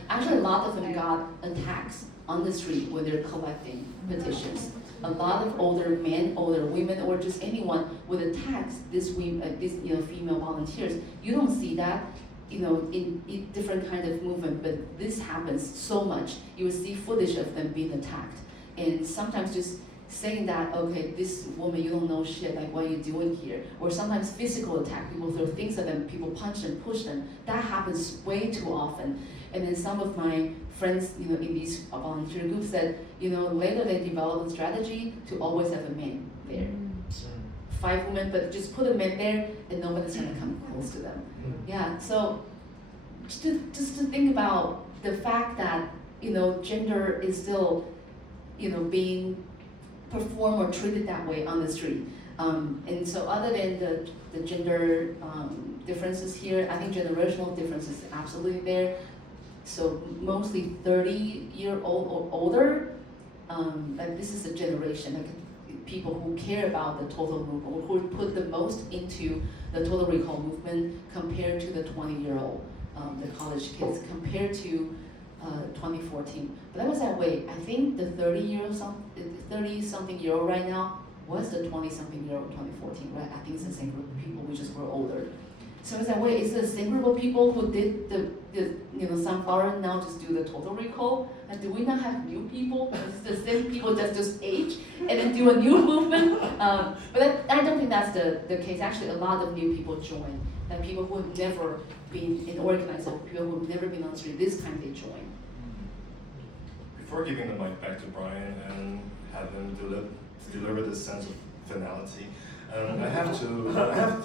Actually, a lot of them got attacks on the street when they're collecting petitions. A lot of older men, older women, or just anyone would attack these female volunteers. You don't see that, in different kind of movement, but this happens so much. You will see footage of them being attacked, and sometimes just saying that, okay, this woman, you don't know shit, like, what are you doing here? Or sometimes physical attack, people throw things at them, people punch them, push them. That happens way too often. And then some of my friends, in these volunteer groups said, later they developed a strategy to always have a man there. 5 women, but just put a man there and nobody's gonna come close to them. Yeah, so just to think about the fact that, gender is still, being performed or treated that way on the street. And so other than the gender differences here, I think generational differences is absolutely there. So mostly 30-year-old or older, like this is a generation, like people who care about the total movement, who put the most into the total recall movement compared to the 20-year-old, the college kids, compared to 2014. But I was that way. I think the 30-something-year-old right now was the 20-something-year-old 2014, right? I think it's the same group of people, we just were older. So it's that way. It's the same group of people who did the Sunflower now just do the total recall. And do we not have new people? It's the same people just age and then do a new movement. But I don't think that's the case. Actually, a lot of new people join. That people who have never been in organized, people who have never been on the street, this time they join. Before giving the mic back to Brian and have him deliver this sense of finality, I have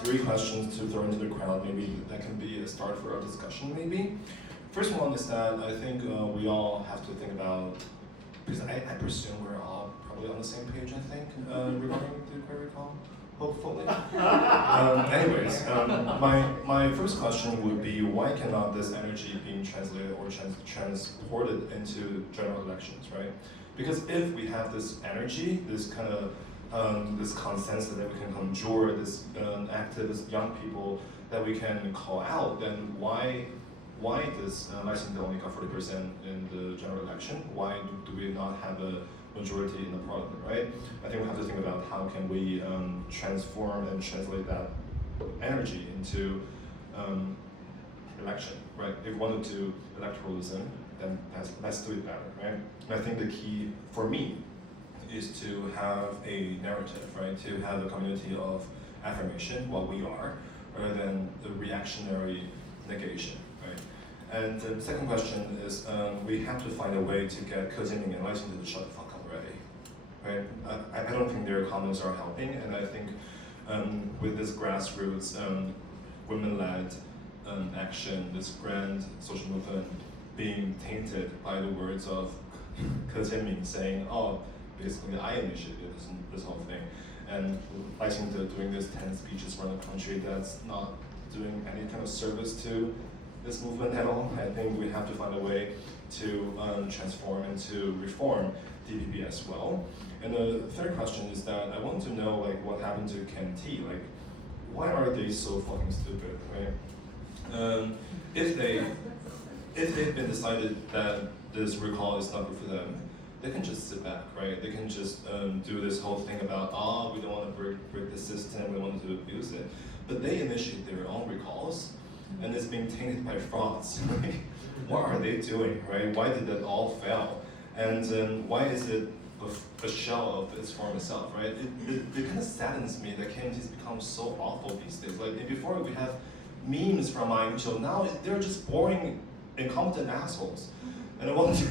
3 questions to throw into the crowd. Maybe that can be a start for our discussion. Maybe first one is that I think we all have to think about, because I presume we're all probably on the same page. I think regarding the query recall. Hopefully. Anyways, my first question would be, why cannot this energy being translated or transported into general elections, right? Because if we have this energy, this kind of this consensus that we can conjure, this activist young people that we can call out, then why this license only got 40% in the general election? Why do we not have a majority in the parliament, right? I think we have to think about how can we transform and translate that energy into election, right? If we want to do electoralism, then let's do it better, right? And I think the key for me is to have a narrative, right? To have a community of affirmation, what we are, rather than the reactionary negation, right? And the second question is, we have to find a way to get Ke Jianming and Lai Xing to shut the fuck up already, right? I don't think their comments are helping, and I think with this grassroots, women-led action, this grand social movement being tainted by the words of Ke Jianming saying, oh, basically I initiated this whole thing, and Lai Xing doing this 10 speeches around the country that's not doing any kind of service to this movement at all. I think we have to find a way to transform and to reform DPP as well. And the third question is that I want to know, like, what happened to KMT? Like, why are they so fucking stupid, right? If they've been decided that this recall is not good for them, they can just sit back, right? They can just do this whole thing about, we don't want to break the system, we want to abuse it. But they initiate their own recalls, and it's being tainted by frauds. What are they doing, right? Why did that all fail? And why is it a shell of its former self, right? It kind of saddens me that KMT has become so awful these days. Like, before we have memes from IMCHO, now they're just boring, incompetent assholes. And I want to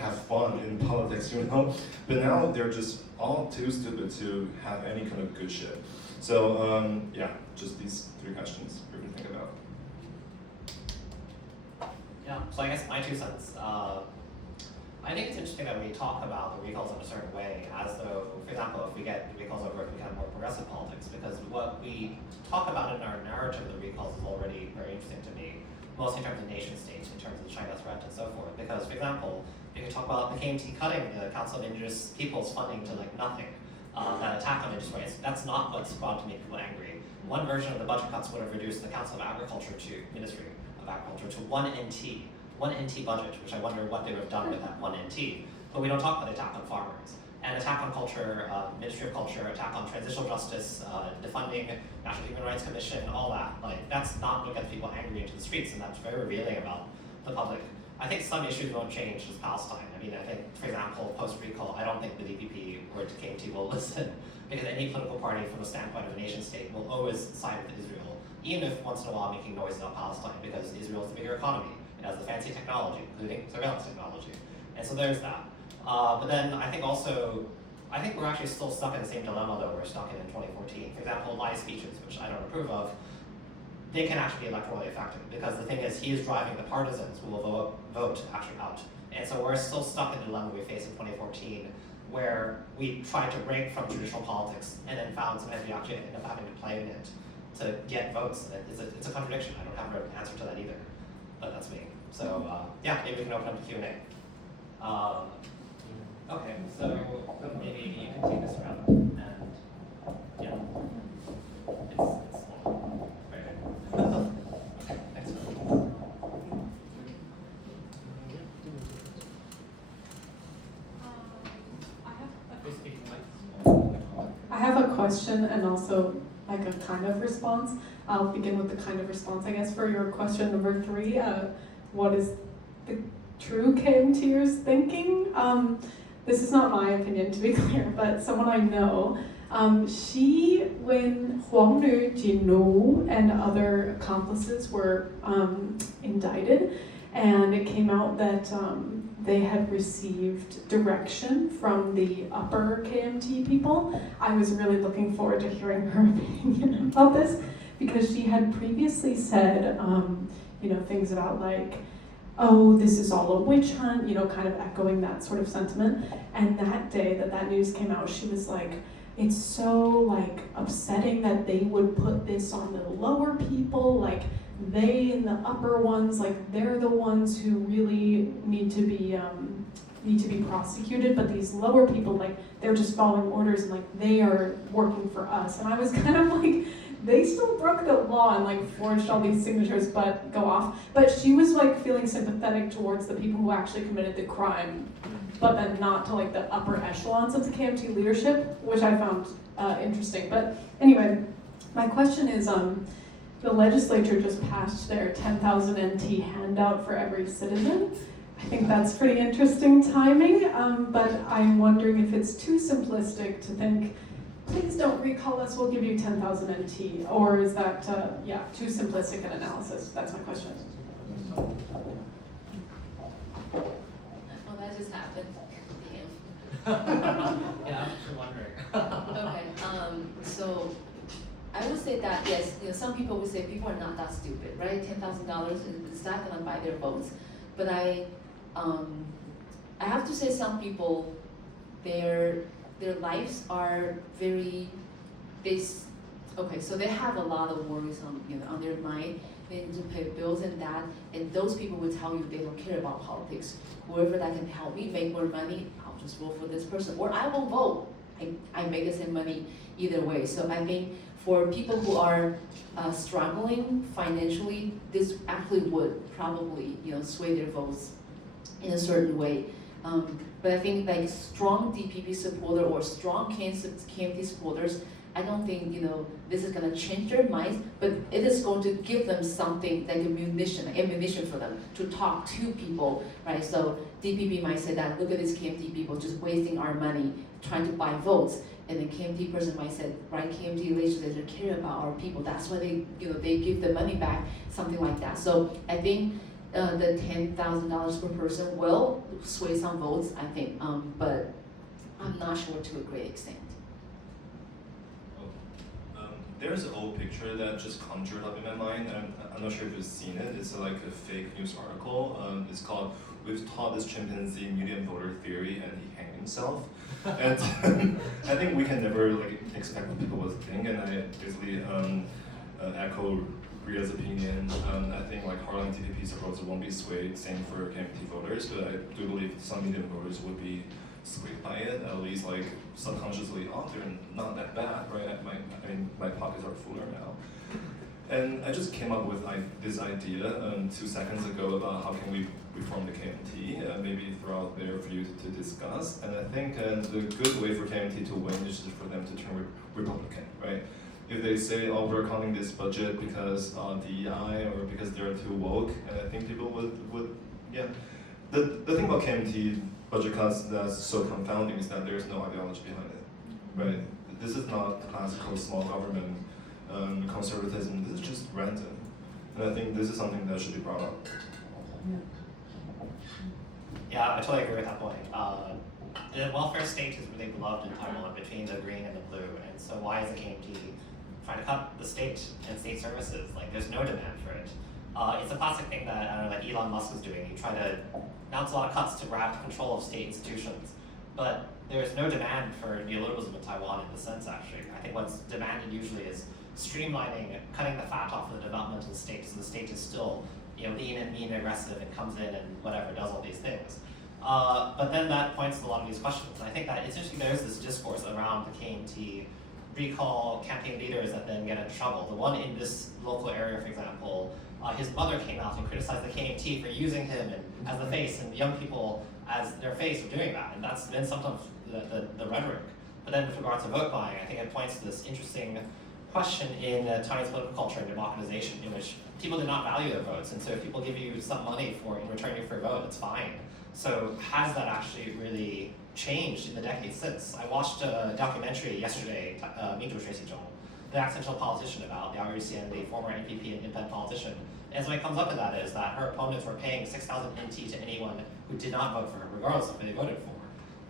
have fun in politics, you know? But now they're just all too stupid to have any kind of good shit. So, yeah, just these 3 questions for you to think about. Yeah, so I guess my 2 cents. I think it's interesting that we talk about the recalls in a certain way, as though, for example, if we get the recalls over, we have more progressive politics, because what we talk about in our narrative of the recalls is already very interesting to me, mostly in terms of nation states, in terms of China threat and so forth. Because, for example, you can talk about the KMT cutting the Council of Indigenous Peoples funding to like nothing, that attack on indigenous rights. That's not what's brought to make people angry. One version of the budget cuts would have reduced the Council of Agriculture to Ministry of Agriculture to one NT budget, which I wonder what they would have done with that one NT. But we don't talk about the attack on farmers. And attack on culture, Ministry of Culture, attack on transitional justice, defunding National Human Rights Commission, all that. Like, that's not what gets people angry into the streets, and that's very revealing about the public. I think some issues won't change as Palestine. I mean, I think, for example, post-recall, I don't think the DPP or the KMT will listen, because any political party from the standpoint of a nation state will always side with Israel, even if once in a while making noise about Palestine, because Israel is the bigger economy. It has the fancy technology, including surveillance technology. And so there's that. But then I think we're actually still stuck in the same dilemma that we're stuck in 2014. For example, Lai speeches, which I don't approve of, they can actually be electorally effective, because the thing is, he is driving the partisans who will vote actually out. And so we're still stuck in the dilemma we faced in 2014, where we tried to break from traditional politics and then found sometimes we actually end up having to play in it to get votes. It's a contradiction. I don't have an answer to that either, but that's me. So yeah, maybe we can open up to Q&A. Okay, so maybe you can take this round, and yeah, it's long. Okay, thanks. I have a question and also like a kind of response. I'll begin with the kind of response, I guess, for your question number 3. What is the true KMTers thinking? This is not my opinion, to be clear, but someone I know, when Huang Nu, Jinu, and other accomplices were indicted, and it came out that they had received direction from the upper KMT people. I was really looking forward to hearing her opinion about this, because she had previously said, things about like, oh, this is all a witch hunt, kind of echoing that sort of sentiment. And that day that news came out, she was like, it's so like upsetting that they would put this on the lower people, like they and the upper ones, like they're the ones who really need to be prosecuted, but these lower people, like they're just following orders and like they are working for us. And I was kind of like, they still broke the law and like forged all these signatures, but go off. But she was like feeling sympathetic towards the people who actually committed the crime, but then not to like the upper echelons of the KMT leadership, which I found interesting. But anyway, my question is, the legislature just passed their 10,000 NT handout for every citizen. I think that's pretty interesting timing, but I'm wondering if it's too simplistic to think, please don't recall us, we'll give you 10,000 NT, or is that, too simplistic an analysis? That's my question. Oh, that just happened. Damn. Yeah, I'm just wondering. Okay, so I would say that yes, some people would say people are not that stupid, right? $10,000 is not gonna buy their votes, but I have to say some people, their lives are very, okay, so they have a lot of worries on their mind. They need to pay bills and that, and those people will tell you they don't care about politics. Whoever that can help me make more money, I'll just vote for this person, or I won't vote. I make the same money either way. So I think for people who are struggling financially, this actually would probably sway their votes in a certain way. But I think like strong DPP supporter or strong KMT supporters, I don't think this is gonna change their minds, but it is going to give them something like ammunition for them to talk to people, right? So DPP might say that, look at these KMT people just wasting our money trying to buy votes, and the KMT person might say, right, KMT legislators care about our people, that's why they they give the money back, something like that. So I think the $10,000 per person will sway some votes, I think, but I'm not sure to a great extent. There's an old picture that just conjured up in my mind, and I'm not sure if you've seen it. It's like a fake news article. It's called "We've Taught This Chimpanzee Median Voter Theory and He Hanged Himself." And I think we can never like expect what people will think, and I basically echo Ria's opinion. I think like hardline DPP supporters won't be swayed. Same for KMT voters, but I do believe some median voters would be swayed by it, at least like subconsciously, oh, they're not that bad, right? I mean, my pockets are fuller now. And I just came up with this idea 2 seconds ago about how can we reform the KMT, maybe throw out there for you to discuss. And I think the good way for KMT to win is just for them to turn Republican, right? If they say, oh, we're cutting this budget because DEI or because they're too woke, and I think people would yeah. The thing about KMT budget cuts that's so confounding is that there's no ideology behind it, right? This is not classical small government conservatism. This is just random, and I think this is something that should be brought up. Yeah, I totally agree with that point. The welfare state is really beloved in Taiwan between the green and the blue, and so why is the KMT trying to cut the state and state services? Like, there's no demand for it. It's a classic thing that I don't know, like Elon Musk is doing. He tried to announce a lot of cuts to grab control of state institutions, but there's no demand for neoliberalism in Taiwan in the sense. Actually, I think what's demanded usually is streamlining, cutting the fat off of the developmental state, so the state is still lean and mean and aggressive and comes in and whatever does all these things. But then that points to a lot of these questions. And I think that it's interesting there's this discourse around the KMT recall campaign leaders that then get in trouble. The one in this local area, for example, his mother came out and criticized the KMT for using him and as the face, and young people as their face for doing that. And that's been sometimes the rhetoric. But then with regards to vote buying, I think it points to this interesting question in Chinese political culture and democratization in which people do not value their votes. And so if people give you some money in return for a vote, it's fine. So has that actually really changed in the decades since? I watched a documentary yesterday, 民主学习中, the accidental politician about the RUCN, the former DPP and independent politician. And something comes up in that is that her opponents were paying 6,000 NT to anyone who did not vote for her, regardless of who they voted for.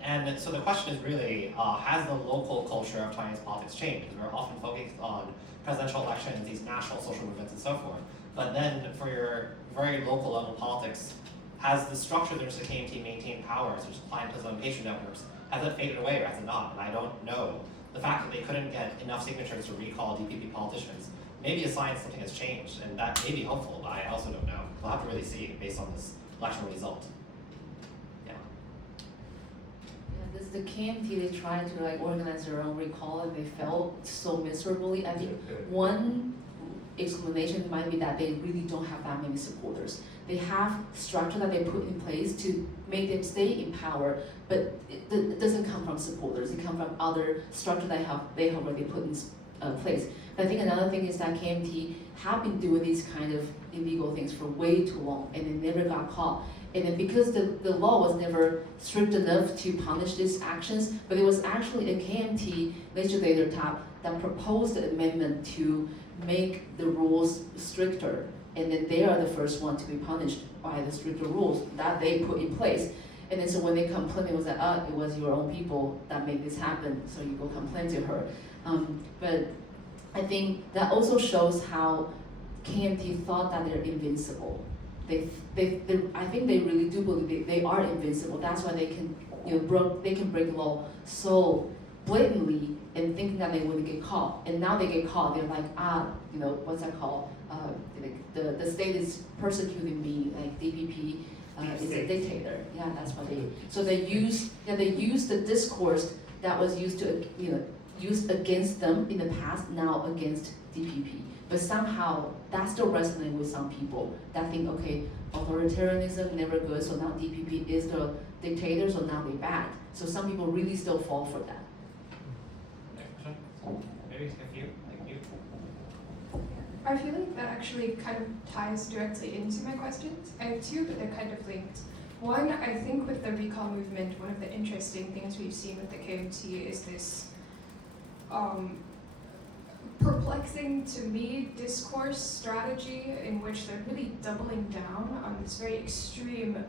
And so the question is really, has the local culture of Chinese politics changed? Because we're often focused on presidential elections, these national social movements and so forth. But then for your very local level politics, has the structure in which the KMT maintained power, such as client implementation networks, has it faded away or has it not? And I don't know. the fact that they couldn't get enough signatures to recall DPP politicians maybe a sign something has changed, and that may be hopeful, but I also don't know. We'll have to really see based on this election result. Yeah. Yeah, this the KMT, they tried to like organize their own recall and they failed so miserably. I think one explanation might be that they really don't have that many supporters. They have structure that they put in place to make them stay in power, but it doesn't come from supporters. It comes from other structure they have already put in place. But I think another thing is that KMT have been doing these kind of illegal things for way too long, and they never got caught. And then because the law was never strict enough to punish these actions, but it was actually a KMT legislator that proposed the amendment to make the rules stricter, and then they are the first one to be punished by the stricter rules that they put in place. And then so when they complained, it was like, it was your own people that made this happen, so you go complain to her. But I think that also shows how KMT thought that they're invincible. I think they really do believe they are invincible. That's why they can, they can break the law so blatantly and thinking that they wouldn't get caught. And now they get caught. They're like, what's that called? The state is persecuting me. Like DPP is a dictator. Yeah, that's what they. So they use the discourse that was used to used against them in the past, now against DPP. But somehow that still resonates with some people that think, okay, authoritarianism never good, so now DPP is the dictator, so now they're bad. So some people really still fall for that. Next question? Maybe a few. Thank you. I feel like that actually kind of ties directly into my questions. I have two, but they're kind of linked. One, I think with the recall movement, one of the interesting things we've seen with the KMT is this perplexing to me discourse strategy in which they're really doubling down on this very extreme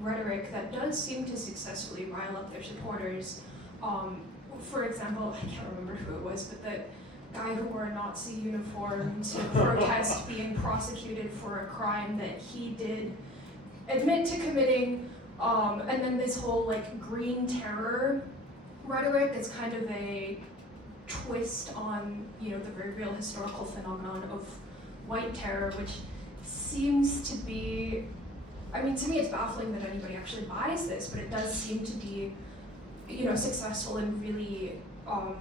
rhetoric that does seem to successfully rile up their supporters. For example, I can't remember who it was, but the guy who wore a Nazi uniform to protest being prosecuted for a crime that he did admit to committing, and then this whole like green terror rhetoric is kind of a twist on the very real historical phenomenon of white terror, which seems to be, I mean, to me it's baffling that anybody actually buys this, but it does seem to be successful in really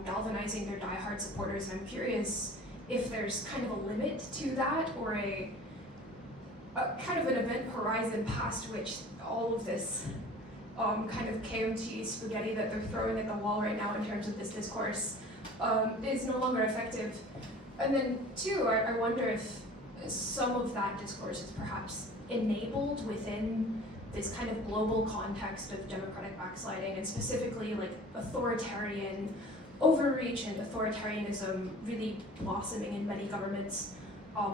galvanizing their diehard supporters. And I'm curious if there's kind of a limit to that, or a kind of an event horizon past which all of this kind of KMT spaghetti that they're throwing at the wall right now in terms of this discourse is no longer effective. And then two, I wonder if some of that discourse is perhaps enabled within this kind of global context of democratic backsliding, and specifically like authoritarian overreach and authoritarianism really blossoming in many governments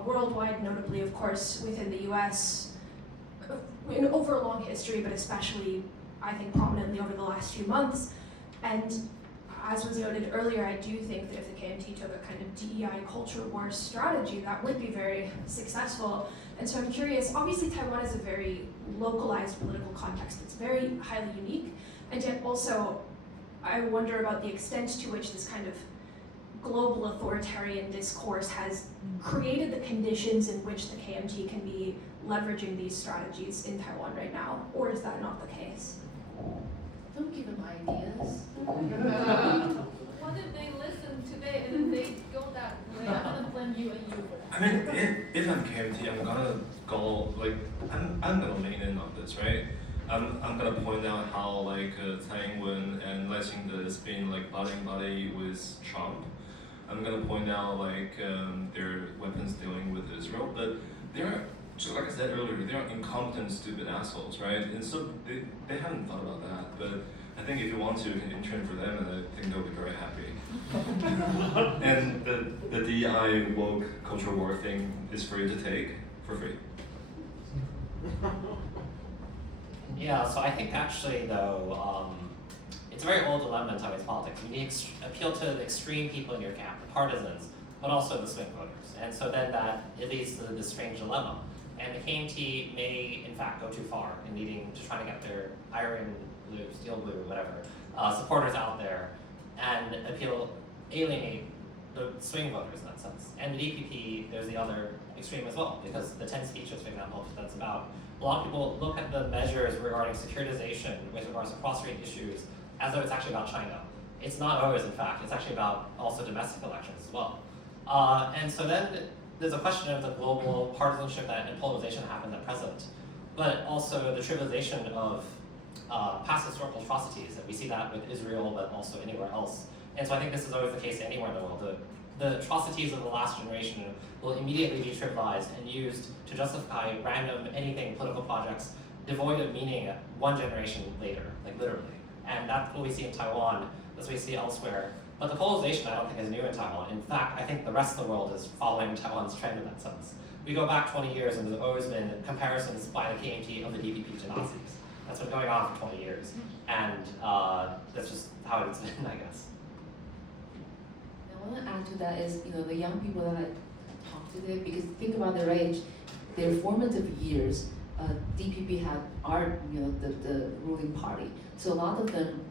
worldwide, notably of course within the US over a long history, but especially I think prominently over the last few months. And as was noted earlier, I do think that if the KMT took a kind of DEI culture war strategy, that would be very successful. And so I'm curious, obviously Taiwan is a very localized political context. It's very highly unique, and yet also I wonder about the extent to which this kind of global authoritarian discourse has created the conditions in which the KMT can be leveraging these strategies in Taiwan right now, or is that not the case? Don't give them ideas. What if they listen today and then they go that way? I'm gonna blame you and you for that. I mean, if I'm KMT, I'm gonna go I'm gonna lean in on this, right? I'm gonna point out how Tsai Ing-wen and Lai Ching-te has been buddy with Trump. I'm gonna point out their weapons dealing with Israel, but they're, just like I said earlier, they're incompetent, stupid assholes, right? And so they haven't thought about that. But I think if you want to, you can intern for them, and I think they'll be very happy. And the DEI woke culture war thing is free to take for free. Yeah, so I think actually though, it's a very old dilemma in Taiwanese politics. You appeal to the extreme people in your camp, the partisans, but also the swing voters. And so then it leads to this strange dilemma. And the KMT may, in fact, go too far in needing to try to get their iron blue, steel blue, whatever, supporters out there and appeal alienate the swing voters in that sense. And the DPP, there's the other extreme as well, because the 10 speeches, for example, that's about, a lot of people look at the measures regarding securitization with regards to cross-strait issues as though it's actually about China. It's not always, in fact, it's actually about also domestic elections as well. And so then there's a question of the global partisanship and polarization that happens at present, but also the trivialization of past historical atrocities, that we see that with Israel, but also anywhere else. And so I think this is always the case anywhere in the world. The atrocities of the last generation will immediately be trivialized and used to justify random anything political projects devoid of meaning one generation later, like literally. And that's what we see in Taiwan, that's what we see elsewhere. But the polarization I don't think is new in Taiwan. In fact, I think the rest of the world is following Taiwan's trend in that sense. We go back 20 years and there's always been comparisons by the KMT of the DPP to Nazis. That's been going on for 20 years. And that's just how it's been, I guess. I want to add to that is, the young people that I talk to today, because think about their age, their formative years, DPP are the ruling party. So a lot of them,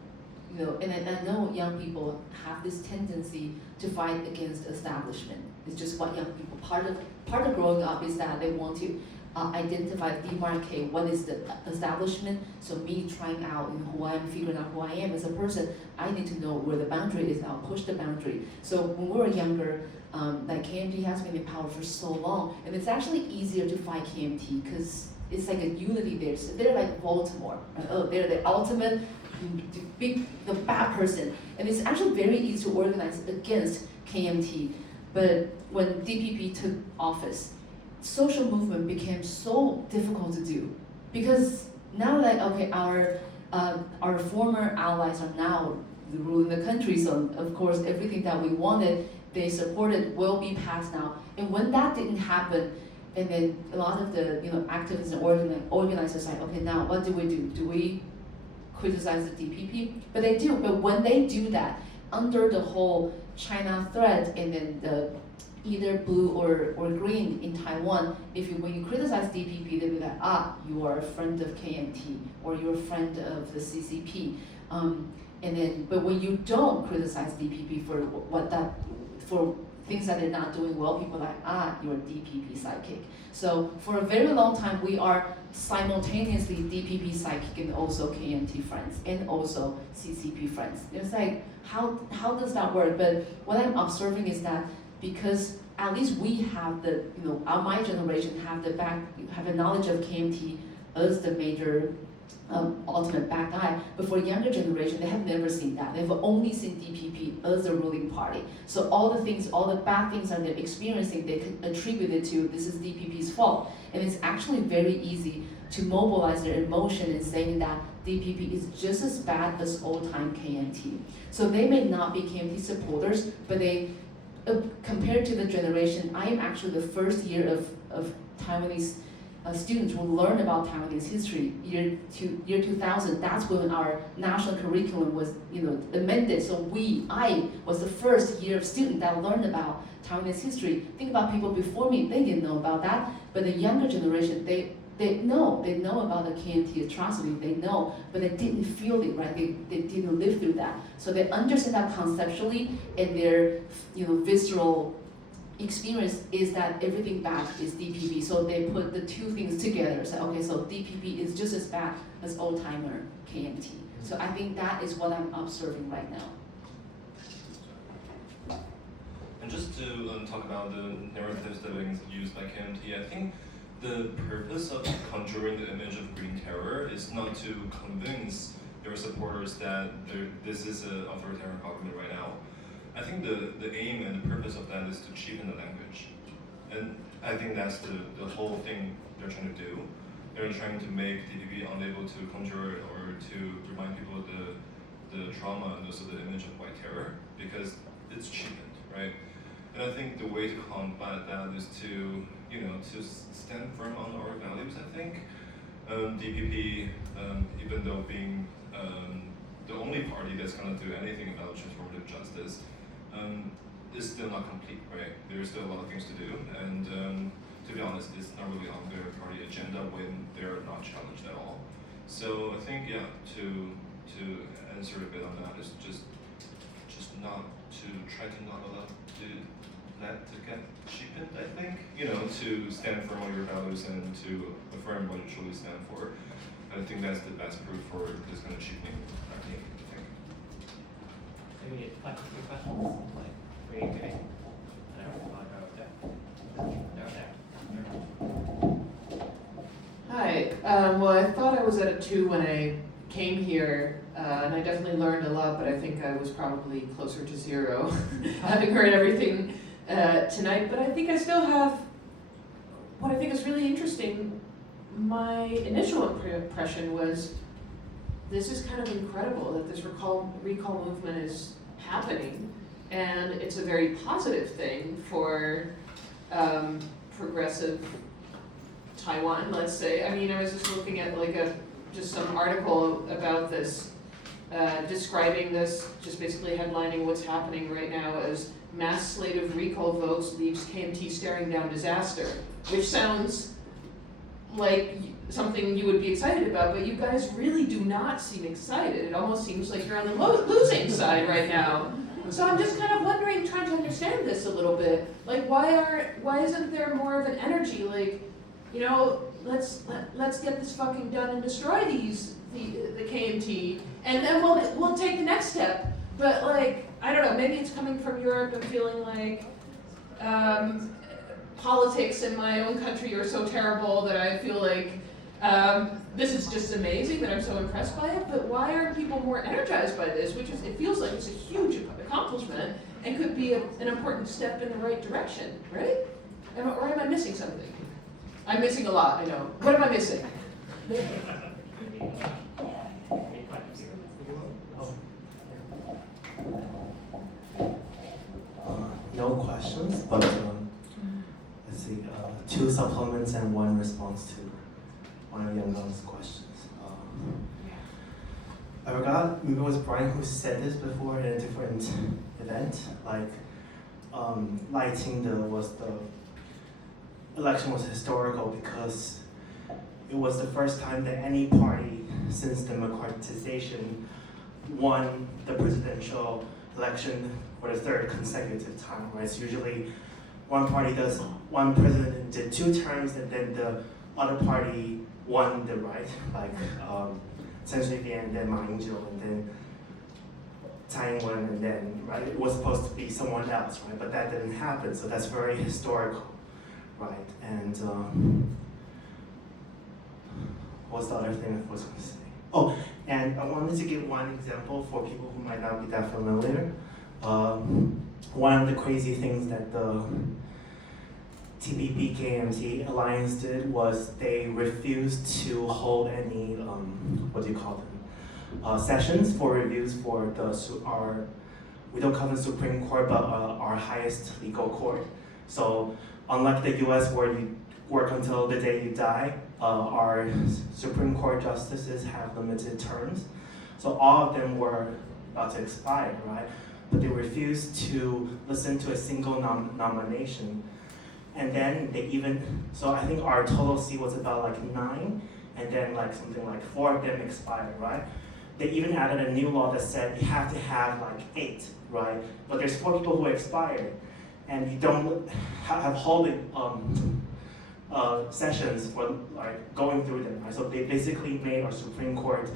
and I know young people have this tendency to fight against establishment. It's just what young people, part of growing up is that they want to identify, demarcate what is the establishment. So me trying out who I am, figuring out who I am as a person, I need to know where the boundary is. I'll push the boundary. So when we were younger, like KMT has been in power for so long, and it's actually easier to fight KMT because it's like a unity there. So they're like Baltimore. Right? Oh, they're the ultimate, the bad person, and it's actually very easy to organize against KMT. But when DPP took office, social movement became so difficult to do because now that our former allies are now ruling the country, so of course everything that we wanted, they supported, will be passed now. And when that didn't happen, and then a lot of the activists and organizers like, okay, now what do? Do we criticize the DPP? But they do. But when they do that, under the whole China threat, and then the either blue or green in Taiwan, when you criticize DPP, they'll be like, you are a friend of KMT, or you're a friend of the CCP. But when you don't criticize DPP for things that they're not doing well, people are like, you're a DPP sidekick. So for a very long time, we are simultaneously DPP sidekick and also KMT friends, and also CCP friends. It's like, how does that work? But what I'm observing is that because at least we have my generation have the knowledge of KMT as the major ultimate bad guy, but for younger generation, they have never seen that. They've only seen DPP as the ruling party. So all the bad things that they're experiencing, they can attribute it to this is DPP's fault. And it's actually very easy to mobilize their emotion in saying that DPP is just as bad as old-time KMT. So they may not be KMT supporters, but they, compared to the generation, I am actually the first year of Taiwanese students will learn about Taiwanese history. Year 2000, that's when our national curriculum was amended. So I was the first year of student that learned about Taiwanese history. Think about people before me, they didn't know about that. But the younger generation, they know about the KMT atrocity, they know, but they didn't feel it, right? They didn't live through that. So they understand that conceptually, and their visceral experience is that everything bad is DPP. So they put the two things together. So okay, so DPP is just as bad as old-timer KMT. So I think that is what I'm observing right now. And just to talk about the narratives that are being used by KMT, I think the purpose of conjuring the image of green terror is not to convince their supporters that this is an authoritarian government right now. I think the aim and the purpose of that is to cheapen the language. And I think that's the whole thing they're trying to do. They're trying to make DPP unable to conjure or to remind people of the trauma and also the image of white terror, because it's cheapened, right? And I think the way to combat that is to stand firm on our values, I think. DPP, even though being the only party that's going to do anything about transformative justice, is still not complete, right? There's still a lot of things to do, and to be honest, it's not really on their party agenda when they're not challenged at all. So I think, to answer a bit on that is just just not to try to not allow that to get cheapened, I think. You know, to stand for all your values and to affirm what you truly stand for. I think that's the best proof for this kind of cheapening technique, I think. So we need like 2 questions, like 3, maybe. I don't know, I'll go there. Hi. Well, I thought I was at a 2 when I came here, and I definitely learned a lot, but I think I was probably closer to 0, having heard everything tonight. But I think I still have, what I think is really interesting, my initial impression was, this is kind of incredible that this recall movement is happening, and it's a very positive thing for progressive Taiwan, let's say. I mean, I was just looking at like just some article about this, describing this, just basically headlining what's happening right now as mass slate of recall votes leaves KMT staring down disaster, which sounds like something you would be excited about, but you guys really do not seem excited. It almost seems like you're on the losing side right now. So I'm just kind of wondering, trying to understand this a little bit. Like, why isn't there more of an energy? Like, you know, let's get this fucking done and destroy the KMT, and then we'll take the next step. But like, I don't know, maybe it's coming from Europe and feeling like politics in my own country are so terrible that I feel like this is just amazing, that I'm so impressed by it. But why aren't people more energized by this? Which is, it feels like it's a huge accomplishment and could be an important step in the right direction, right? Or am I missing something? I'm missing a lot, I know. What am I missing? No questions, but let's see, 2 supplements and 1 response to one of Yangon's questions. I forgot, maybe it was Brian who said this before in a different event, like lighting the election was historical because it was the first time that any party since democratization won the presidential election for the 3rd consecutive time, right? So usually one president did 2 terms and then the other party won the right, like essentially the end, then Ma Ying-jeou, and then Tsai Ing-wen, and then, right, it was supposed to be someone else, right? But that didn't happen, so that's very historical, right? And what's the other thing I was going to say? Oh, and I wanted to give one example for people who might not be that familiar. One of the crazy things that the DPP KMT alliance did was they refused to hold any sessions for reviews for we don't call it Supreme Court, but our highest legal court. So unlike the U.S. where you work until the day you die, our Supreme Court justices have limited terms. So all of them were about to expire, right? But they refused to listen to a single nomination. And then so I think our total seat was about like 9, and then like something like 4 of them expired, right? They even added a new law that said you have to have like 8, right? But there's 4 people who expired, and you don't have holding sessions for like going through them, right? So they basically made our Supreme Court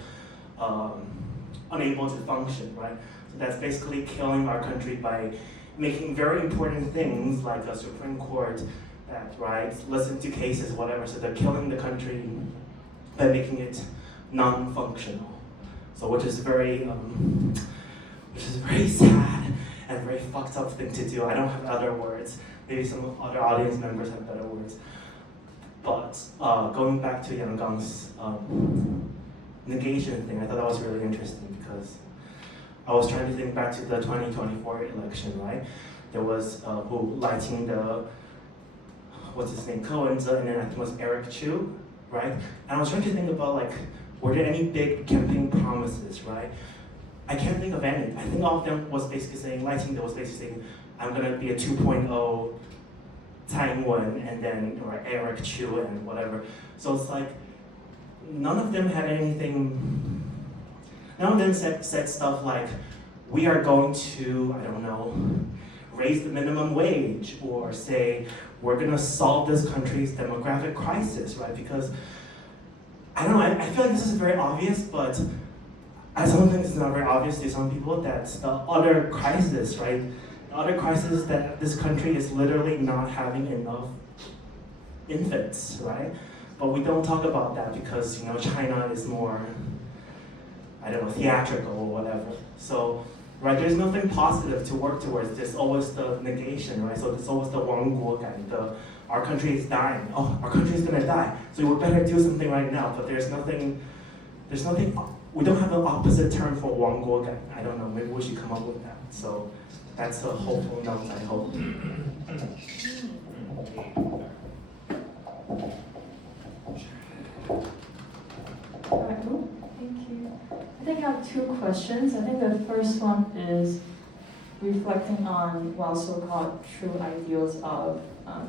unable to function, right? So that's basically killing our country by making very important things like a Supreme Court that, right, listen to cases, whatever. So they're killing the country by making it non-functional. So which is very sad and very fucked up thing to do. I don't have other words. Maybe some other audience members have better words. But going back to Yangon's negation thing, I thought that was really interesting because I was trying to think back to the 2024 election, right? There was who lighting the, what's his name, Cohen's, and then I think it was Eric Chu, right? And I was trying to think about like, were there any big campaign promises, right? I can't think of any. I think all of them was basically saying, lighting that was basically saying, I'm gonna be a 2.0 Tsai Ing-wen, and then or Eric Chu and whatever. So it's like, none of them had anything. None of them said stuff like, we are going to, I don't know, raise the minimum wage, or say we're gonna solve this country's demographic crisis, right? Because I don't know, I feel like this is very obvious, but I don't think it's not very obvious to some people that the other crisis, right? The other crisis is that this country is literally not having enough infants, right? But we don't talk about that because, China is more, I don't know, theatrical or whatever. So, right, there's nothing positive to work towards. There's always the negation, right? So there's always the Wanhua, our country is dying. Oh, our country is gonna die. So we better do something right now. But there's nothing, we don't have an opposite term for Wanhua. I don't know, maybe we should come up with that. So that's a hopeful note, I hope. Thank you. I think I have two questions. I think the first one is reflecting on, so-called true ideals of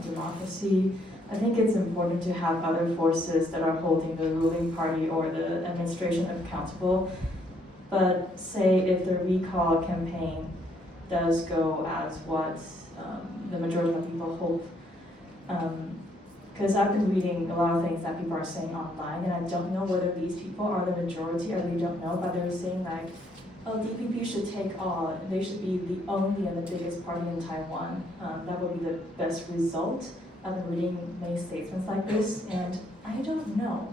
democracy. I think it's important to have other forces that are holding the ruling party or the administration accountable. But say if the recall campaign does go as what the majority of people hope, because I've been reading a lot of things that people are saying online, and I don't know whether these people are the majority, I really don't know, but they're saying like, oh, DPP should take all, they should be the only and the biggest party in Taiwan. That would be the best result. I've been reading many statements like this, and I don't know.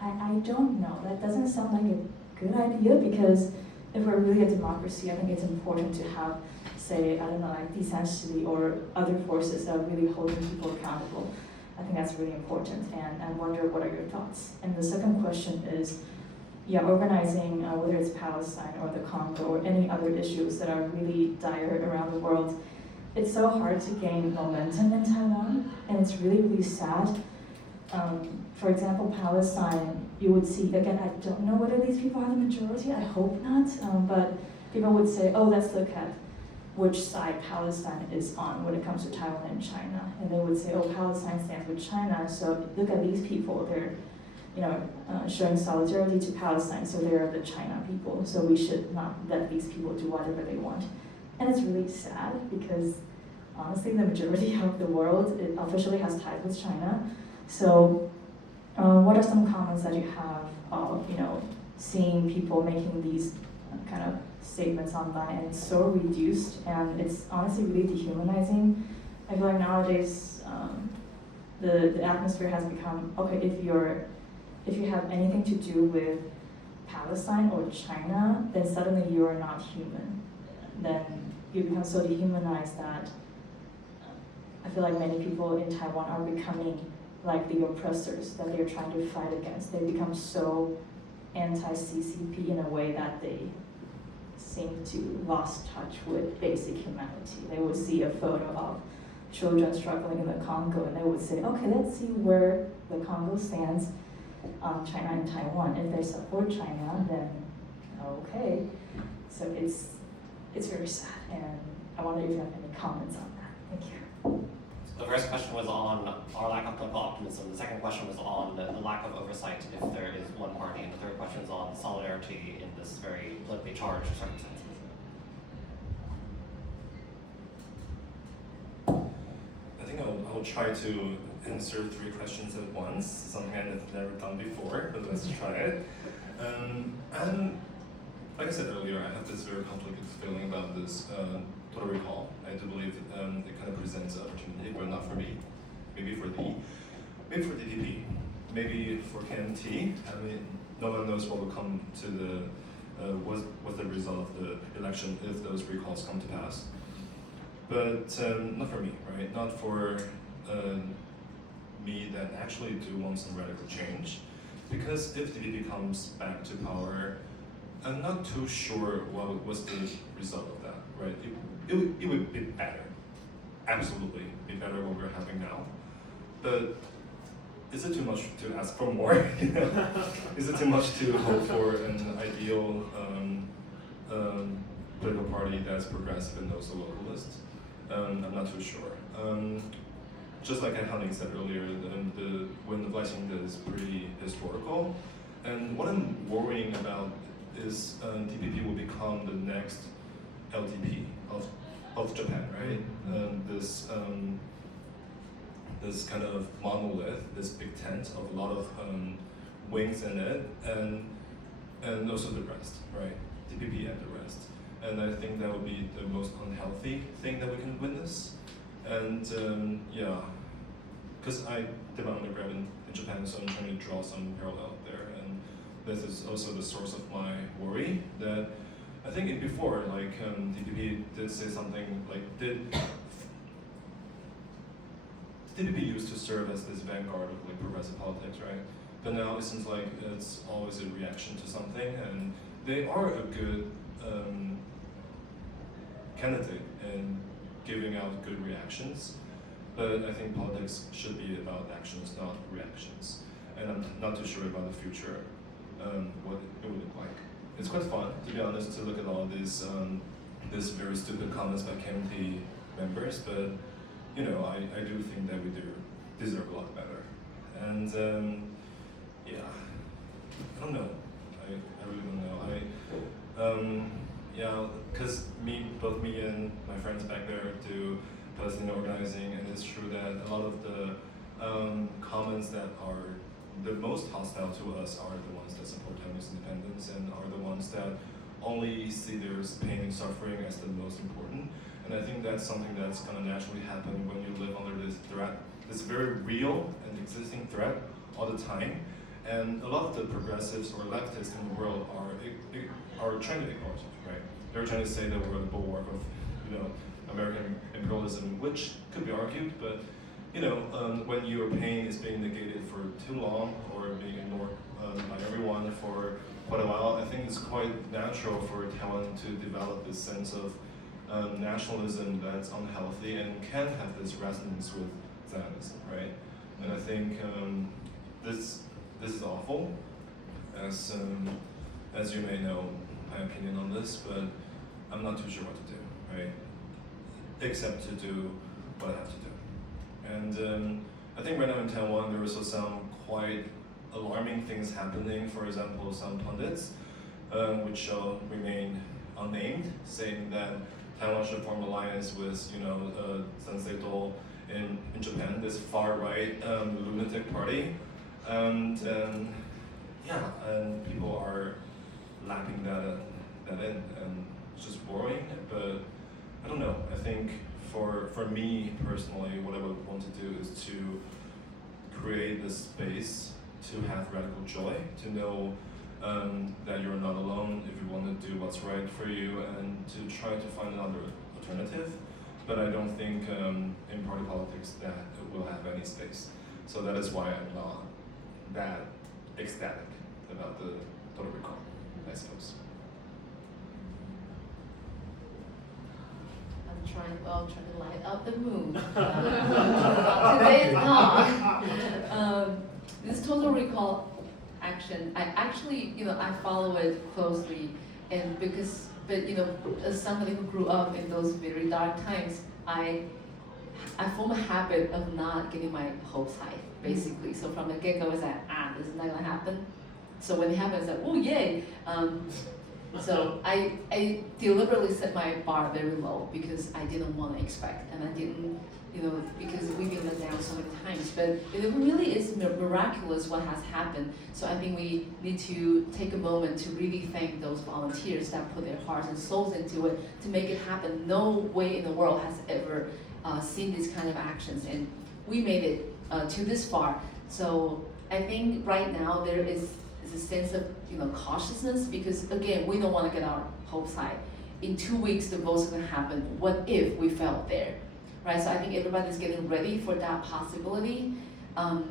I don't know. That doesn't sound like a good idea, because if we're really a democracy, I think it's important to have, say, I don't know, like dissentiously or other forces that are really holding people accountable. I think that's really important, and I wonder what are your thoughts. And the second question is, organizing, whether it's Palestine or the Congo or any other issues that are really dire around the world, it's so hard to gain momentum in Taiwan, and it's really, really sad. For example, Palestine, you would see, again, I don't know whether these people are the majority, I hope not, but people would say, oh, let's look at which side Palestine is on when it comes to Taiwan and China. And they would say, oh, Palestine stands with China, so look at these people, they're showing solidarity to Palestine, so they're the China people, so we should not let these people do whatever they want. And it's really sad, because honestly, the majority of the world officially has ties with China. So what are some comments that you have of, seeing people making these kind of statements online, and it's so reduced, and it's honestly really dehumanizing. I feel like nowadays the atmosphere has become, okay, if you have anything to do with Palestine or China, then suddenly you are not human. Then you become so dehumanized that I feel like many people in Taiwan are becoming like the oppressors that they're trying to fight against. They become so anti-CCP in a way that they seem to lost touch with basic humanity. They would see a photo of children struggling in the Congo, and they would say, okay, let's see where the Congo stands on China and Taiwan. If they support China, then okay. So it's very sad, and I wonder if you have any comments on that. Thank you. The first question was on our lack of political optimism. The second question was on the lack of oversight if there is one party. And the third question is on solidarity in this very politically charged circumstances. I think I'll try to answer 3 questions at once, something I've never done before, but let's try it. And like I said earlier, I have this very complicated feeling about this total recall. I do believe it kind of presents an opportunity, but not for me. Maybe for DPP, maybe for KMT. I mean, no one knows what will come to the what's the result of the election if those recalls come to pass. But not for me, right? Not for me that actually do want some radical change. Because if DPP comes back to power, I'm not too sure what was the result of that, right? It would be better, absolutely be better what we're having now. But is it too much to ask for more? Is it too much to hope for an ideal political party that's progressive and also localist? I'm not too sure. Just like Hanling said earlier, when the blessing is pretty historical, and what I'm worrying about is DPP will become the next LDP of Japan, right? This kind of monolith, this big tent of a lot of wings in it, and also the rest, right? DPP and the rest. And I think that would be the most unhealthy thing that we can witness. And yeah, because I did my undergrad in Japan, so I'm trying to draw some parallel there. And this is also the source of my worry that I think before, like DPP did say something like, DPP used to serve as this vanguard of like progressive politics, right? But now it seems like it's always a reaction to something, and they are a good candidate in giving out good reactions. But I think politics should be about actions, not reactions. And I'm not too sure about the future, what it would look like. It's quite fun, to be honest, to look at all these very stupid comments by KMT members, but you know, I do think that we do deserve a lot better. And yeah, I don't know. I really don't know. Yeah, because both me and my friends back there do Palestinian organizing, and it's true that a lot of the comments that are the most hostile to us are the ones that support Taiwanese independence and are the ones that only see their pain and suffering as the most important. And I think that's something that's going to naturally happen when you live under this threat, this very real and existing threat all the time. And a lot of the progressives or leftists in the world are trying to ignore it, right? They're trying to say that we're the bulwark of, you know, American imperialism, which could be argued, but you know, when your pain is being negated for too long or being ignored by everyone for quite a while, I think it's quite natural for Taiwan to develop this sense of nationalism that's unhealthy and can have this resonance with Zionism, right? And I think this is awful, as you may know my opinion on this, but I'm not too sure what to do, right? Except to do what I have to do. And I think right now in Taiwan, there are also some quite alarming things happening. For example, some pundits, which shall remain unnamed, saying that Taiwan should form alliance with, you know, Sensei Do in Japan, this far-right lunatic party. And yeah, and people are lapping that in, and it's just worrying, but I don't know. I think for me personally, what I would want to do is to create this space to have radical joy, to know that you're not alone if you want to do what's right for you, and to try to find another alternative. But I don't think in party politics that it will have any space. So that is why I'm not that ecstatic about the total recall, I suppose. Trying to light up the mood. Today's talk. This total recall action, I actually, you know, I follow it closely, and but you know, as somebody who grew up in those very dark times, I form a habit of not getting my hopes high, basically. So from the get-go, it's like, this is not gonna happen. So when it happens, like, oh yay. So I deliberately set my bar very low because I didn't want to expect, and I didn't, you know, because we've been let down so many times. But it really is miraculous what has happened. So I think we need to take a moment to really thank those volunteers that put their hearts and souls into it to make it happen. No way in the world has ever seen these kind of actions, and we made it to this far. So I think right now there is a sense of, you know, cautiousness, because again, we don't want to get our hopes high. In 2 weeks, the vote's going to happen. What if we fell there, right? So I think everybody's getting ready for that possibility.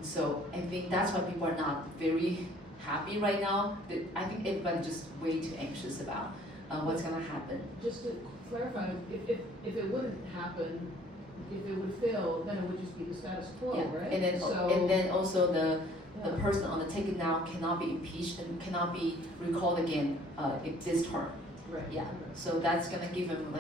So I think that's why people are not very happy right now. I think everybody's just way too anxious about what's going to happen. Just to clarify, if it wouldn't happen, if it would fail, then it would just be the status quo, Yeah. right? And then also the person on the ticket now cannot be impeached and cannot be recalled again this term. Right. Yeah. So that's gonna give them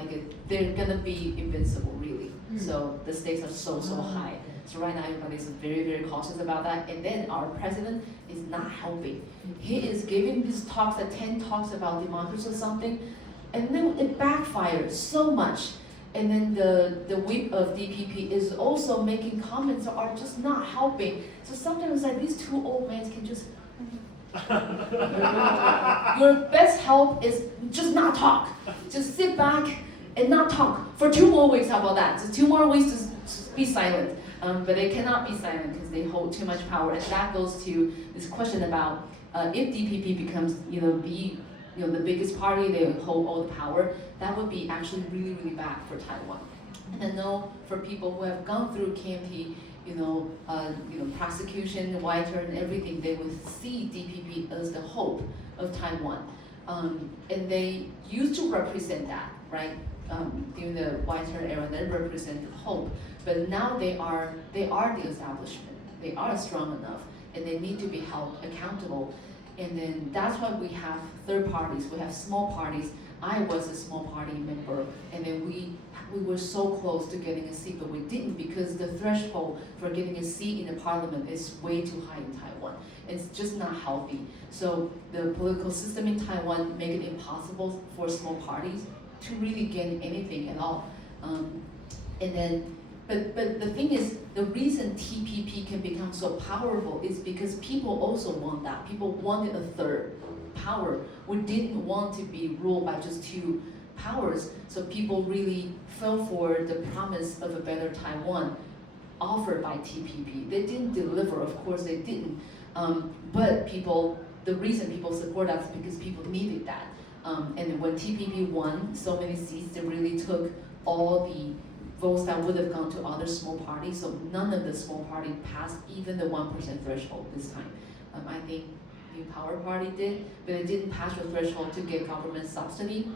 they're gonna be invincible, really. So the stakes are so high. So right now everybody's very, very cautious about that. And then our president is not helping. He is giving these talks, 10 talks about democracy or something. And then it backfired so much. And then the whip of DPP is also making comments that are just not helping. So sometimes like these two old men can just, your best help is just not talk. Just sit back and not talk for 2 more weeks. How about that? So 2 more weeks to be silent. But they cannot be silent because they hold too much power. And that goes to this question about if DPP becomes the biggest party, they hold all the power. That would be actually really, really bad for Taiwan. And I know for people who have gone through KMT, prosecution, white turn, and everything, they would see DPP as the hope of Taiwan. And they used to represent that, right? During the white turn era, they represented hope. But now they are the establishment. They are strong enough, and they need to be held accountable. And then that's why we have third parties. We have small parties. I was a small party member, and then we were so close to getting a seat, but we didn't because the threshold for getting a seat in the parliament is way too high in Taiwan. It's just not healthy. So the political system in Taiwan make it impossible for small parties to really gain anything at all. But the thing is, the reason TPP can become so powerful is because people also want that. People wanted a third power. We didn't want to be ruled by just 2 powers. So people really fell for the promise of a better Taiwan offered by TPP. They didn't deliver, of course they didn't. But the reason people support us is because people needed that. And when TPP won so many seats, they really took all the votes that would have gone to other small parties, so none of the small parties passed even the 1% threshold this time. I think New Power Party did, but it didn't pass the threshold to get government subsidy.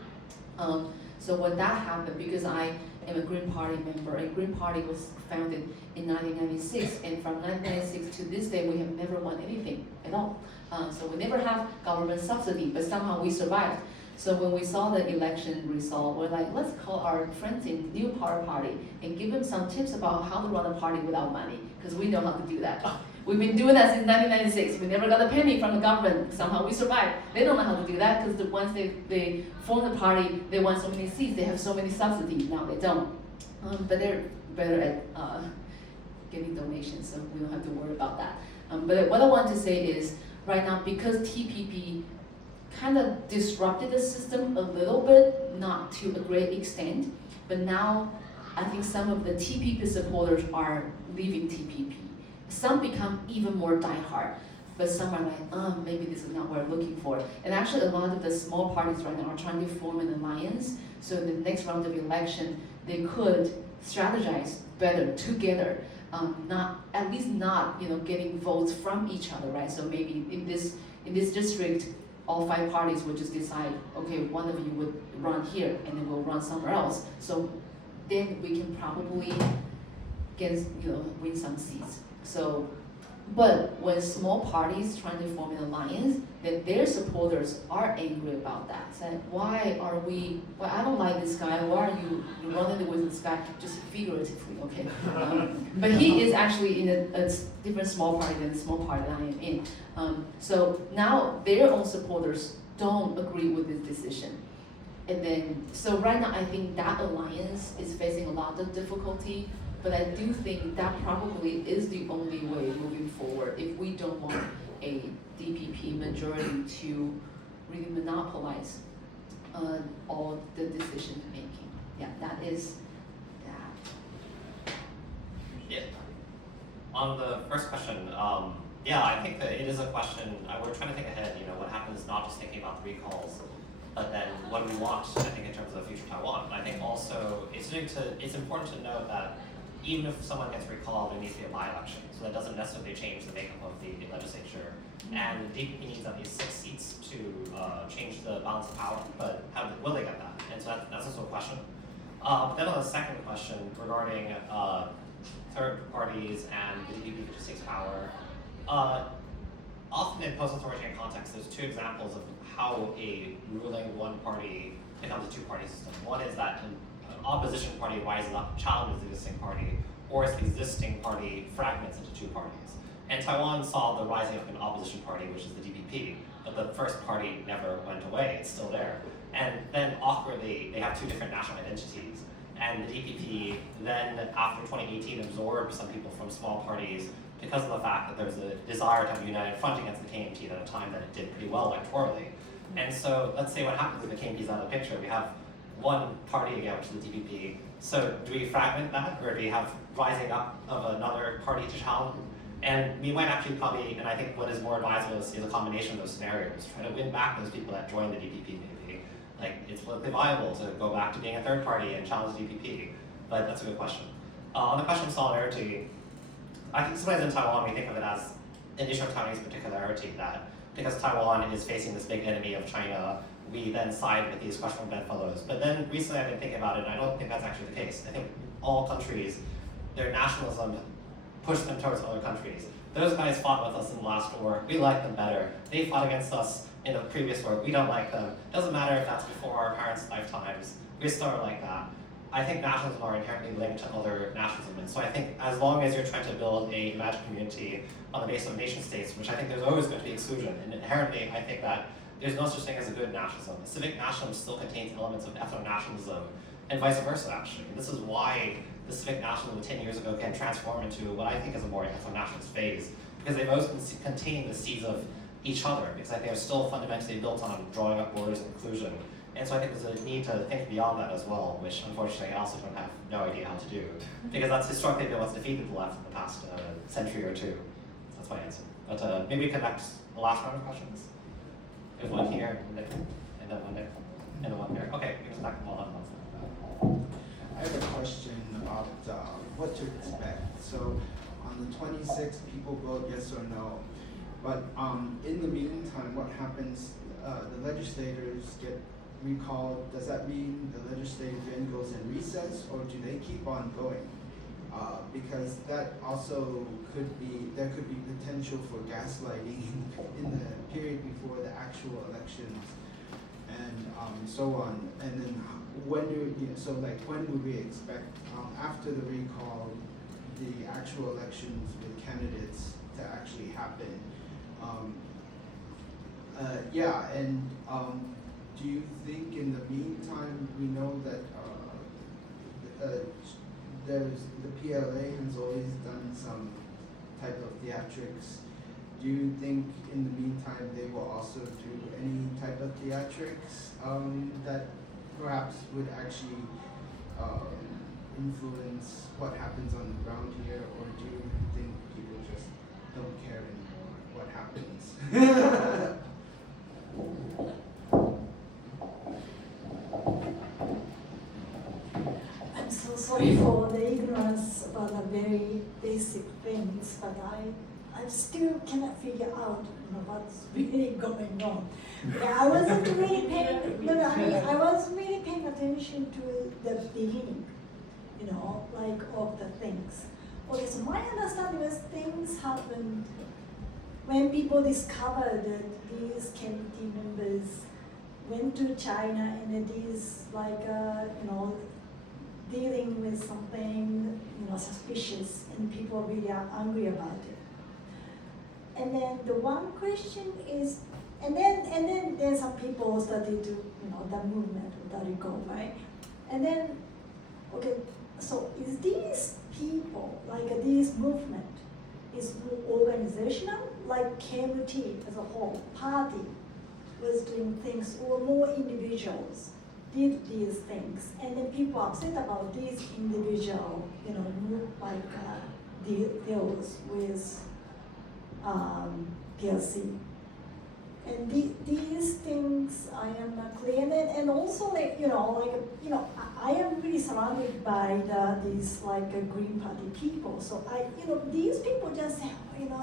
So when that happened, because I am a Green Party member, and Green Party was founded in 1996, and from 1996 to this day, we have never won anything at all. So we never have government subsidy, but somehow we survived. So when we saw the election result, we're like, let's call our friends in New Power Party and give them some tips about how to run a party without money, because we know how to do that. We've been doing that since 1996. We never got a penny from the government. Somehow we survived. They don't know how to do that because once they form the party, they won so many seats, they have so many subsidies. Now they don't. But they're better at getting donations, so we don't have to worry about that. But what I want to say is, right now, because TPP kind of disrupted the system a little bit, not to a great extent, but now I think some of the TPP supporters are leaving TPP. Some become even more diehard, but some are like, maybe this is not what we're looking for. And actually a lot of the small parties right now are trying to form an alliance, so in the next round of election, they could strategize better together, at least not getting votes from each other, right? So maybe in this district, all 5 parties would just decide, okay, one of you would run here and then we'll run somewhere else. So then we can probably win some seats. So, but when small parties trying to form an alliance, then their supporters are angry about that. Saying, why I don't like this guy, why are you running with this guy? Just figuratively, okay? But he is actually in a different small party than the small party that I am in. So now their own supporters don't agree with this decision. And then, so right now I think that alliance is facing a lot of difficulty, but I do think that probably is the only way moving forward if we don't want a DPP majority to really monopolize all the decision making. Yeah, that is that. Yeah. On the first question, I think that it is a question. We're trying to think ahead. What happens is not just thinking about the recalls, but then what do we want? I think in terms of future Taiwan. I think also it's important to note that even if someone gets recalled, there needs to be a by-election. So that doesn't necessarily change the makeup of the legislature. And DPP needs at least 6 seats to change the balance of power. But will they get that? And so that's also a question. Then on the second question regarding third parties and the DPP just takes power. Often in post-authoritarian contexts, there's 2 examples of how a ruling one party becomes a 2-party system. One is that an opposition party rises up, challenges the existing party, or it's the existing party fragments into 2 parties. And Taiwan saw the rising of an opposition party, which is the DPP, but the first party never went away, it's still there. And then awkwardly, two different national identities. And the DPP then, after 2018, absorbed some people from small parties because of the fact that there's a desire to have a united front against the KMT at a time that it did pretty well electorally. And so let's say what happens if the KMT is out of the picture. We have one party again, which is the DPP. So do we fragment that, or do we have rising up of another party to challenge? And we might actually probably, and I think what is more advisable is a combination of those scenarios. Try to win back those people that joined the DPP maybe. Like, it's politically viable to go back to being a third party and challenge the DPP. But that's a good question. On the question of solidarity, I think sometimes in Taiwan we think of it as an issue of Taiwanese particularity, that because Taiwan is facing this big enemy of China, we then side with these questionable bedfellows. But then recently I've been thinking about it, and I don't think that's actually the case. I think all countries, their nationalism pushed them towards other countries. Those guys fought with us in the last war. We like them better. They fought against us in the previous war. We don't like them. Doesn't matter if that's before our parents' lifetimes. We still are like that. I think nationalism are inherently linked to other nationalism. And so I think as long as you're trying to build a imagined community on the basis of nation states, which I think there's always going to be exclusion, and inherently I think that there's no such thing as a good nationalism. Civic nationalism still contains elements of ethno-nationalism, and vice versa actually. And this is why the civic nationalism 10 years ago can transform into what I think is a more ethno-nationalist phase, because they both contain the seeds of each other, because I think they're still fundamentally built on drawing up borders and inclusion. And so I think there's a need to think beyond that as well, which unfortunately I also don't have no idea how to do, because that's historically been what's defeated the left in the past century or two. That's my answer. But maybe connect the last round of questions. There's one here, and then one there, and then one there. Okay, we can back them all up. I have a question about what to expect. So on the 26th, people vote yes or no. But in the meantime, what happens, the legislators get recalled. Does that mean the legislature then goes in recess, or do they keep on going? Because that also could be, there could be potential for gaslighting in the period before the actual elections, and so on. And then when do so like when do we expect after the recall the actual elections with candidates to actually happen? Yeah, and do you think in the meantime we know that there's the PLA has always done some type of theatrics? Do you think in the meantime they will also do any type of theatrics that perhaps would actually influence what happens on the ground here, or do you think people just don't care anymore what happens? I'm so sorry for the ignorance about the very basic things, but I still cannot figure out what's really going on. Yeah, I wasn't really paying. No, I mean, I was really paying attention to the beginning, like of the things. Okay, so my understanding is things happened when people discovered that these KMT members went to China and these dealing with something suspicious, and people really are angry about it. And then the one question is, and then there's some people started to the movement that you go, right? And then okay, so is these people this movement is more organizational, like KMT as a whole party was doing things, or more individuals did these things, and then people are upset about these individual, deals with PLC. And these things I am not clear, and also I am really surrounded by these Green Party people. So these people just say,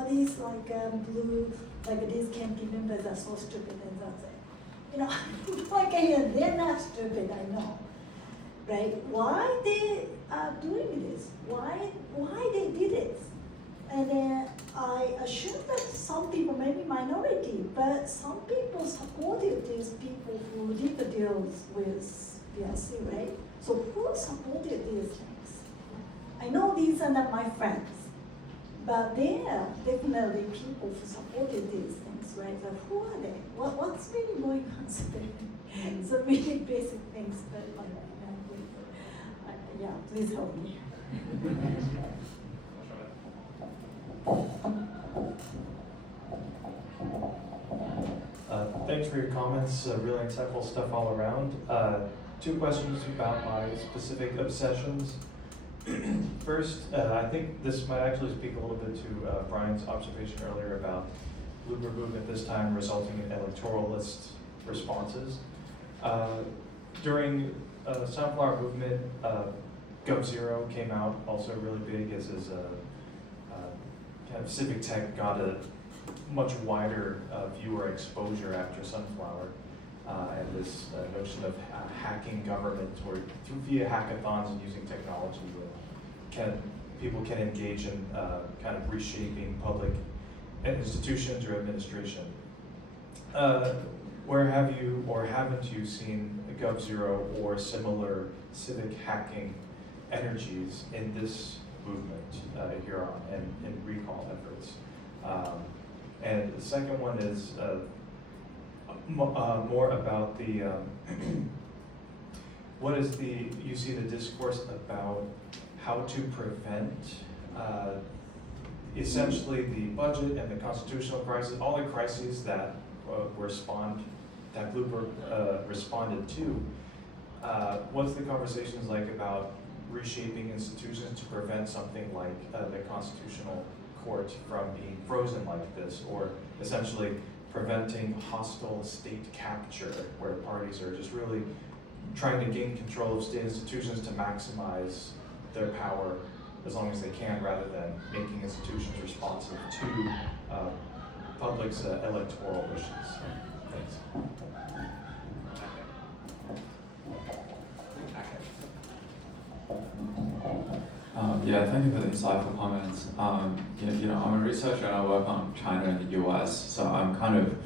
these blue, these KMT members are so stupid, and that's it. They're not stupid, I know, right? Why they are doing this? Why they did it? And then I assume that some people, maybe minority, but some people supported these people who did the deals with PLC, right? So who supported these things? I know these are not my friends, but there are definitely people who supported these things, right? But who are they? What's really going on today? So really basic things, but yeah, please help me. Thanks for your comments, really insightful stuff all around. Two questions about my specific obsessions. First, I think this might actually speak a little bit to Brian's observation earlier about Blooper movement this time resulting in electoralist responses. During Sunflower movement, GovZero came out also really big as kind of civic tech got a much wider viewer exposure after Sunflower, and this notion of hacking government or via hackathons and using technology, people can engage in kind of reshaping public institutions or administration. Where have you or haven't you seen GovZero or similar civic hacking energies in this movement here on and recall efforts? And the second one is more about the, what is you see the discourse about how to prevent essentially the budget and the constitutional crisis, all the crises that that Blooper responded to. What's the conversations like about reshaping institutions to prevent something like the Constitutional Court from being frozen like this, or essentially preventing hostile state capture where parties are just really trying to gain control of state institutions to maximize their power as long as they can, rather than making institutions responsive to public's electoral wishes. Thanks. Yeah, thank you for the insightful comments. You know, I'm a researcher and I work on China and the US, so I'm kind of,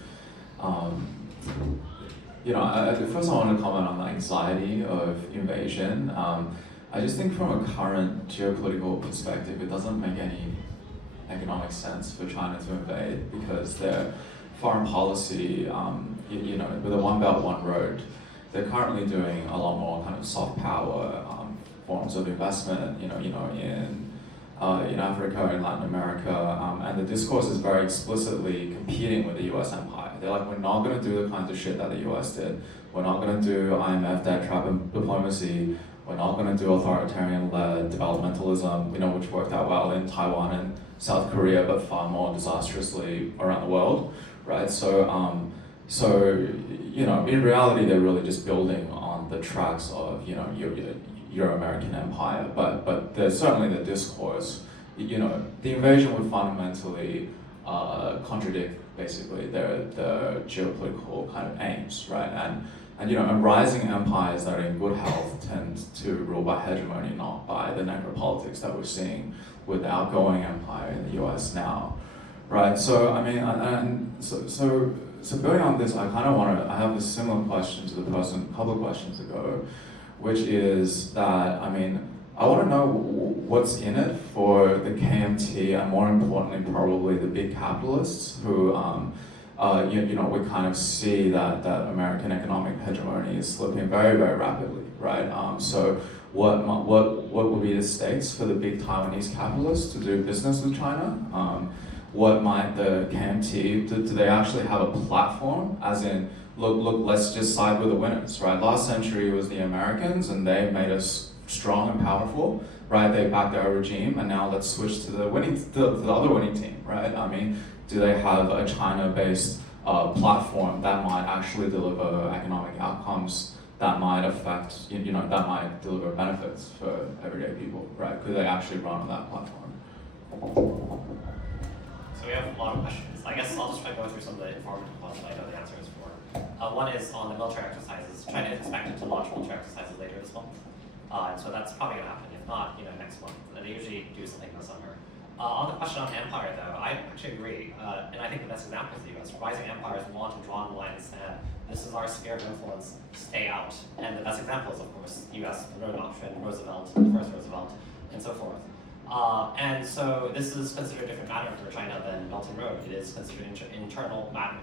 you know, first I want to comment on the anxiety of invasion. I just think from a current geopolitical perspective, it doesn't make any economic sense for China to invade, because their foreign policy, you know, with the One Belt, One Road, they're currently doing a lot more kind of soft power forms of investment, you know, in Africa and Latin America, and the discourse is very explicitly competing with the U.S. empire. They're like, we're not going to do the kinds of shit that the U.S. did. We're not going to do IMF debt trap diplomacy. We're not going to do authoritarian-led developmentalism, you know, which worked out well in Taiwan and South Korea, but far more disastrously around the world, right? So, you know, in reality, they're really just building on the tracks of, you know, Euro-American empire, but there's certainly the discourse, you know, the invasion would fundamentally contradict basically their geopolitical kind of aims, right? And you know, rising empires that are in good health tend to rule by hegemony, not by the necropolitics that we're seeing with the outgoing empire in the US now, right? So I mean, so building on this, I kind of I have a similar question to the person a couple of questions ago, which is that, I mean, I want to know what's in it for the KMT, and more importantly, probably the big capitalists who, you know, we kind of see that American economic hegemony is slipping very, very rapidly, right? So what would be the stakes for the big Taiwanese capitalists to do business with China? What might the KMT, do they actually have a platform, as in, look, let's just side with the winners, right? Last century it was the Americans, and they made us strong and powerful, right? They backed our regime, and now let's switch to the other winning team, right? I mean, do they have a China-based platform that might actually deliver economic outcomes that might affect, you know, that might deliver benefits for everyday people, right? Could they actually run on that platform? So we have a lot of questions. I guess I'll just try to go through some of the informative ones that I know the answers for. One is on the military exercises. China is expected to launch military exercises later this month. And so that's probably going to happen, if not, you know, next month. And they usually do something in the summer. On the question on empire, though, I actually agree. And I think the best example is the US. Rising empires want to draw on the line and say, this is our sphere of influence, stay out. And the best example is, of course, US, the Monroe Doctrine, Roosevelt, the first Roosevelt, and so forth. And so this is considered a different matter for China than Belt and Road. It is considered an internal matter.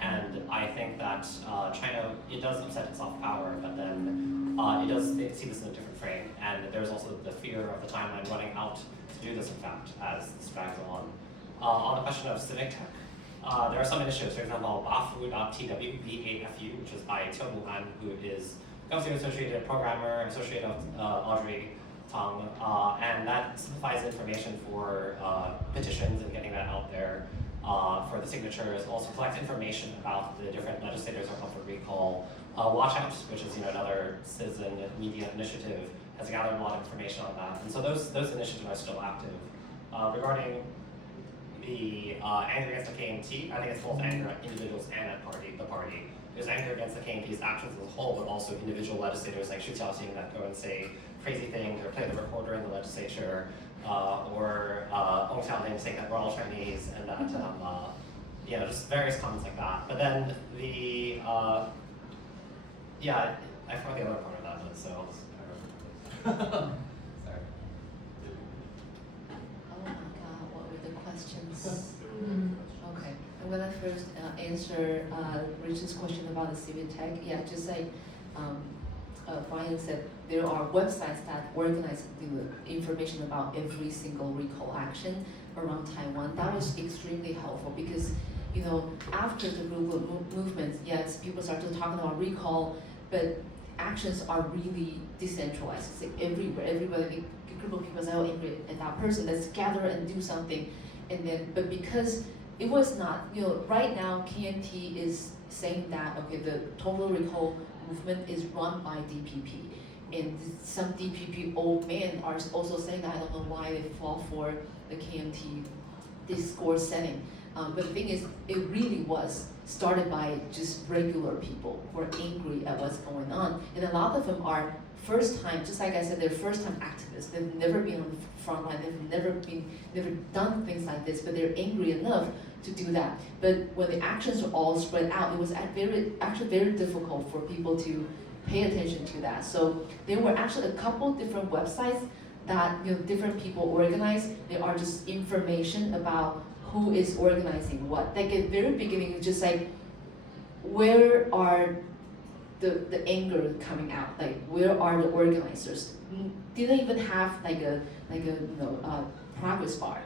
And I think that China, it does upset its soft power, but then it does see this in a different frame. And there's also the fear of the timeline running out to do this, in fact, as this drags on. On the question of civic tech, there are some initiatives, for example, Bafu.tw, BAFU, which is by Qiu Luhan, who is Government Associated Programmer, associate of Audrey Tang, and that simplifies information for petitions and getting that out there for the signatures. Also collects information about the different legislators are up for recall. Watch Out, which is another citizen media initiative, has gathered a lot of information on that, and so those initiatives are still active. Regarding the anger against the KMT, I think it's both anger at individuals and at the party. There's anger against the KMT's actions as a whole, but also individual legislators like Xu Qiaoxing that go and say crazy things or play the recorder in the legislature, or Ong Xiaoling saying that we're all Chinese, and that just various comments like that. But then the I forgot the other part of that, but so sorry. Oh my God, what were the questions? Okay, I'm gonna first answer Rich's question about the civic tech. Yeah, just like Brian said, there are websites that organize the information about every single recall action around Taiwan. That was extremely helpful because, after the movement, yes, people started talking about recall, but actions are really decentralized. It's like everywhere, everybody, a group of people say, oh, angry at that person, let's gather and do something. And then, but because it was not, right now KMT is saying that, okay, the total recall movement is run by DPP. And some DPP old men are also saying that I don't know why they fall for the KMT discourse setting. But the thing is, it really was started by just regular people who are angry at what's going on. And a lot of them are first time, just like I said, they're first time activists. They've never been on the front line, they've never done things like this, but they're angry enough to do that. But when the actions are all spread out, it was actually very difficult for people to pay attention to that. So there were actually a couple different websites that different people organize. There are just information about who is organizing what. Like at the very beginning, it's just like, where are the anger coming out? Like, where are the organizers? Didn't even have like a progress bar.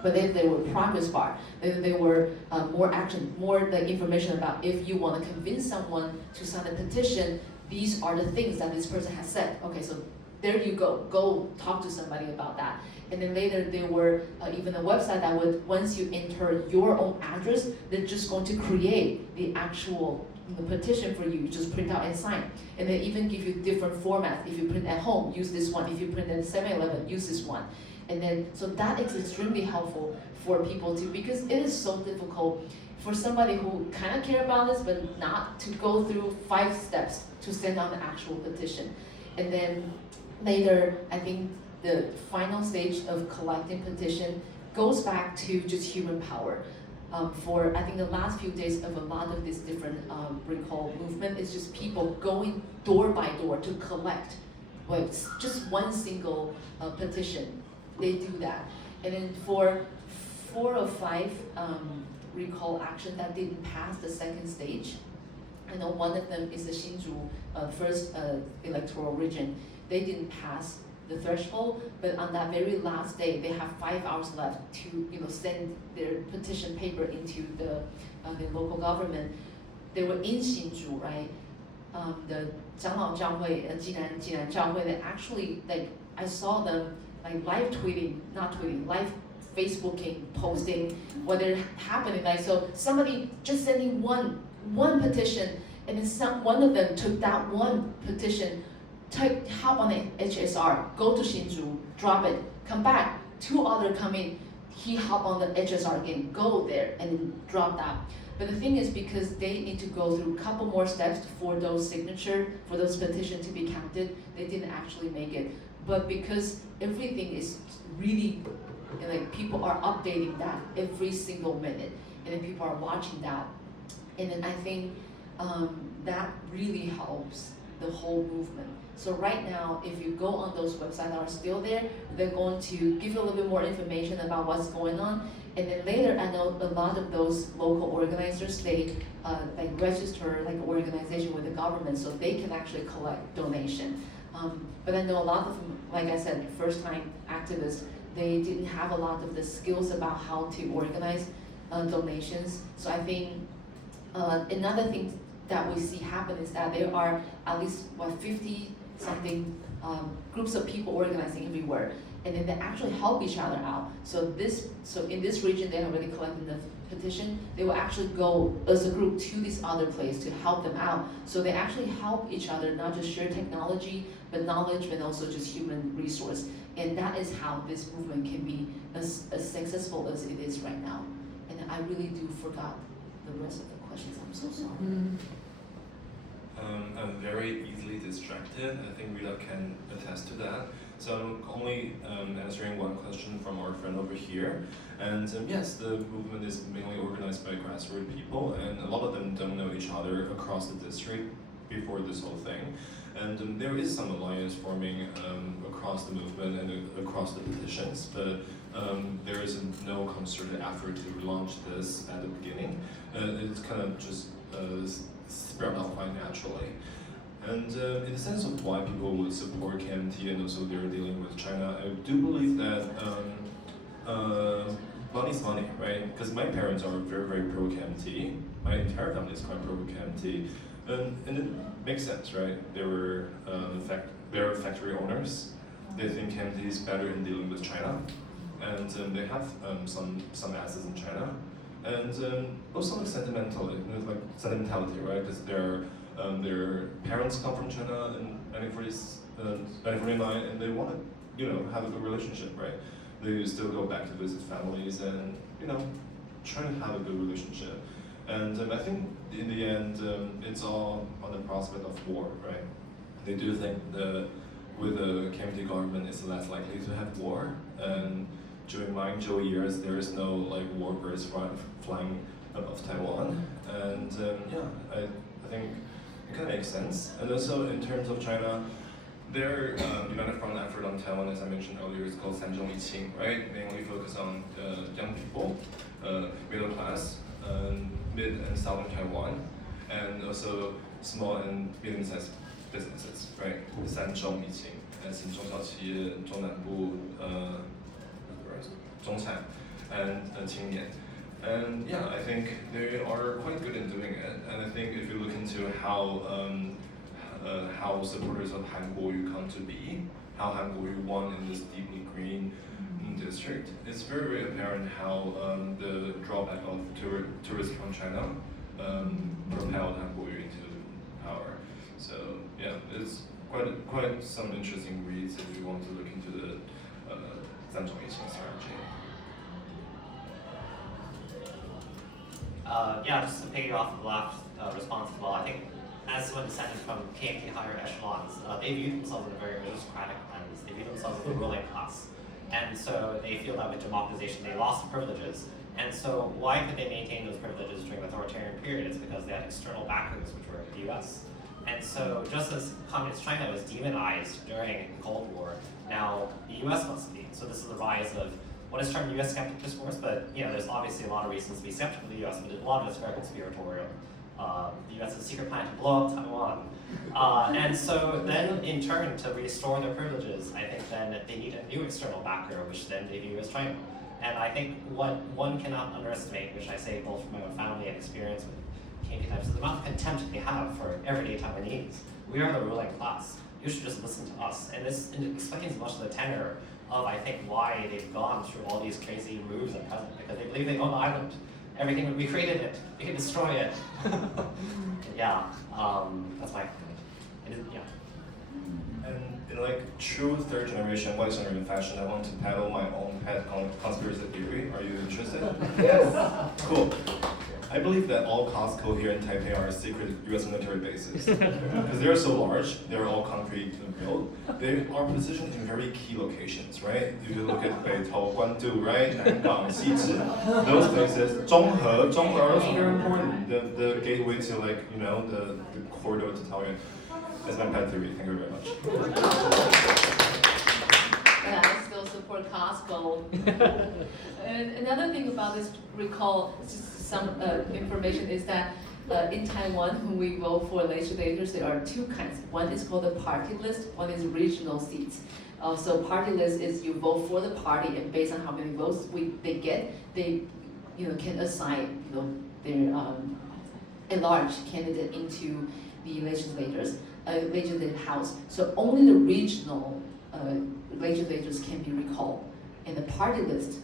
But then there were progress bar. Then there were more action, more like information about if you want to convince someone to sign a petition, these are the things that this person has said. Okay, so there you go. Go talk to somebody about that. And then later there were even a website that would, once you enter your own address, they're just going to create the actual petition for you. You just print out and sign. And they even give you different formats. If you print at home, use this one. If you print at 7-Eleven, use this one. And then, so that is extremely helpful for people to, because it is so difficult for somebody who kind of care about this, but not to go through 5 steps to send out the actual petition. And then later, I think the final stage of collecting petition goes back to just human power. For I think the last few days of a lot of this different recall movement is just people going door by door to collect just one single petition. They do that. And then for 4 or 5 recall action that didn't pass the second stage, I know one of them is the Hsinchu first electoral region. They didn't pass the threshold, but on that very last day, they have 5 hours left to send their petition paper into the local government. They were in Hsinchu, right? The 长老教会, 济南教会, they actually, like, I saw them like live tweeting, not tweeting, live Facebooking, posting what is happening. Like, so somebody just sending one petition, and then one of them took that one petition, hop on the HSR, go to Hsinchu, drop it, come back, 2 other come in, he hop on the HSR again, go there, and then drop that. But the thing is, because they need to go through a couple more steps for those for those petitions to be counted, they didn't actually make it. But because everything is really, like, people are updating that every single minute, and then people are watching that, and then I think that really helps the whole movement. So right now, if you go on those websites that are still there, they're going to give you a little bit more information about what's going on, And then later, I know a lot of those local organizers, they like register like an organization with the government, so they can actually collect donation. But I know a lot of them, like I said, first-time activists, they didn't have a lot of the skills about how to organize donations. So I think another thing that we see happen is that there are at least 50-something groups of people organizing everywhere, and then they actually help each other out. So in this region, they already collected the petition. They will actually go as a group to this other place to help them out. So they actually help each other, not just share technology, but knowledge, but also just human resource. And that is how this movement can be as successful as it is right now. And I really do forgot the rest of the questions. I'm so sorry. I'm very easily distracted. I think Rita can attest to that. So I'm only answering one question from our friend over here. And yes, the movement is mainly organized by grassroots people, and a lot of them don't know each other across the district before this whole thing. And there is some alliance forming across the movement and across the petitions, but there is no concerted effort to launch this at the beginning. It's kind of just spread out quite naturally. And in the sense of why people would support KMT and also they're dealing with China, I do believe that money's money, right? Because my parents are very, very pro-KMT. My entire family is quite pro-KMT. And it makes sense, right? They were they're factory owners. They think KMT is better in dealing with China. And they have some assets in China. And also sentimentality, right? Because their parents come from China in 1949, and they want to, have a good relationship, right? They still go back to visit families and, try to have a good relationship. And I think in the end, it's all on the prospect of war, right? They do think that with the KMT government, it's less likely to have war. And during Zhou years, there is no war birds flying above Taiwan. And I think it kind of makes sense. And also in terms of China, their United Front effort on Taiwan, as I mentioned earlier, is called Sanzhong Yiqing, right? Mainly focused on young people, middle class, mid and southern Taiwan, and also small and medium-sized businesses, right? Sanzhong Yiqing, as in 中小企业、中南部、中产 and 青年. And yeah, I think they are quite good in doing it. And I think if you look into how supporters of Han Kuo-yu come to be, how Han Kuo-yu won in this deeply green district, it's very, very apparent how the drawback of tourists from China propelled Han Kuo-yu into power. So yeah, it's quite some interesting reads if you want to look into the Sanzhong Yiqing strategy. Just to piggy off of the last response as well, I think as someone descended from KMT higher echelons, they view themselves in a very aristocratic lens. They view themselves as the ruling class. And so they feel that with democratization, they lost the privileges. And so why could they maintain those privileges during the authoritarian period? It's because they had external backers, which were the US. And so just as communist China was demonized during the Cold War, now the US must be. So this is the rise of what is termed US skeptic discourse, but there's obviously a lot of reasons to be skeptical of the US, but a lot of it's very conspiratorial. The US is a secret plan to blow up Taiwan. And so then in turn, to restore their privileges, I think then they need a new external backer, which then they view as China. And I think what one cannot underestimate, which I say both from my own family and experience with KMT types, is the amount of contempt they have for everyday Taiwanese. We are the ruling class. You should just listen to us. And this explains much of the tenor of, I think, why they've gone through all these crazy moves at present, because they believe they own the island. Everything would be created it. They can destroy it. That's my point. And in true third generation white generation fashion, I want to peddle my own pet conspiracy theory. Are you interested? Yes. Cool. I believe that all Costco here in Taipei are secret US military bases. Because they're so large, they're all concrete built. They are positioned in very key locations, right? If you look at Beitou, Guandu, right? Nangang, Xizhi, those places. Zhonghe are also very important. The gateway to the corridor to Taoyuan. That's my pet theory. Thank you very much. Yeah, I still support Costco. And another thing about this recall, just some information is that in Taiwan, when we vote for legislators, there are two kinds. One is called the party list, one is regional seats. So party list is you vote for the party, and based on how many votes they get, they can assign their enlarged candidate into the legislative house. So only the regional legislators can be recalled, and the party list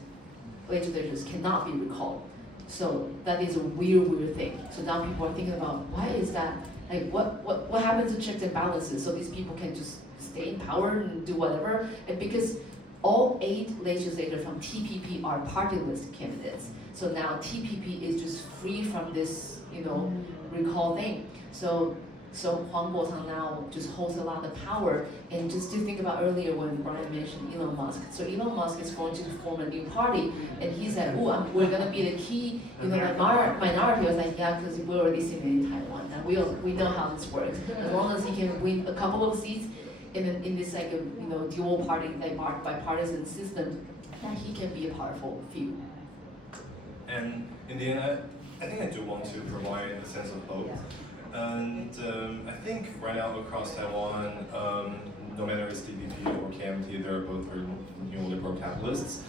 legislators cannot be recalled. So that is a weird thing. So now people are thinking about, why is that? Like what happens to checks and balances? So these people can just stay in power and do whatever. And because all 8 legislators from TPP are party list candidates. So now TPP is just free from this, recall thing. So Huang Guotang now just holds a lot of power. And just to think about earlier when Brian mentioned Elon Musk. So Elon Musk is going to form a new party, and he said, we're going to be the key, minority. I was like, yeah, because we're already sitting in Taiwan, and we know how this works. As long as he can win a couple of seats in this dual party, bipartisan system, then he can be a powerful few. And in the end, I think I do want to provide a sense of hope. And I think right now across Taiwan, no matter it's DPP or KMT, they're both very neoliberal capitalists.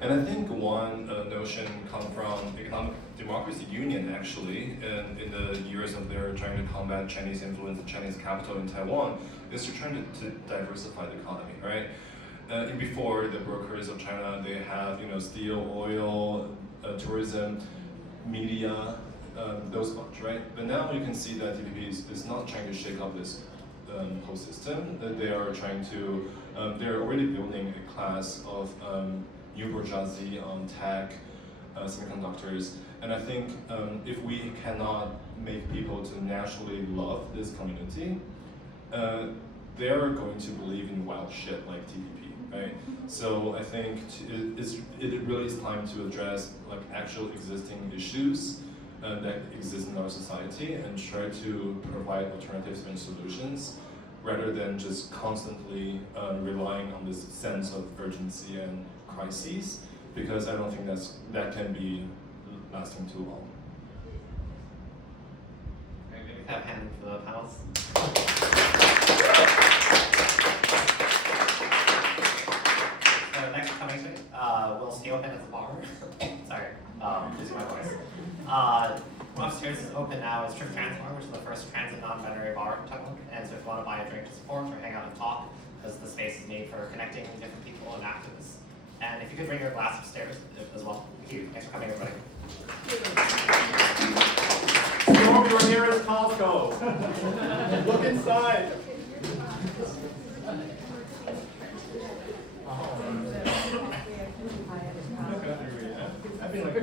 And I think one notion comes from Economic Democracy Union actually, and in the years of their trying to combat Chinese influence and Chinese capital in Taiwan, is they're trying to diversify the economy, right? Before the brokers of China, they have steel, oil, tourism, media, those bunch, right? But now you can see that DPP is not trying to shake up this whole system. They are trying to, they're already building a class of new bourgeoisie on tech, semiconductors. And I think if we cannot make people to naturally love this community, they're going to believe in wild shit like DPP, right? So I think it really is time to address actual existing issues that exist in our society and try to provide alternatives and solutions rather than just constantly relying on this sense of urgency and crises, because I don't think that can be lasting too long. Maybe we have a hand for the panels. So next coming to Will Steelman at the bar. Sorry, losing my voice. Upstairs is open now as Trip Trans Bar, which is the first trans and non-binary bar in Taiwan. And so if you want to buy a drink to support or hang out and talk, because the space is made for connecting different people and activists. And if you could bring your glass upstairs as well. Thank you. Thanks for coming, everybody. Storm your nearest Costco. Look inside. I feel like a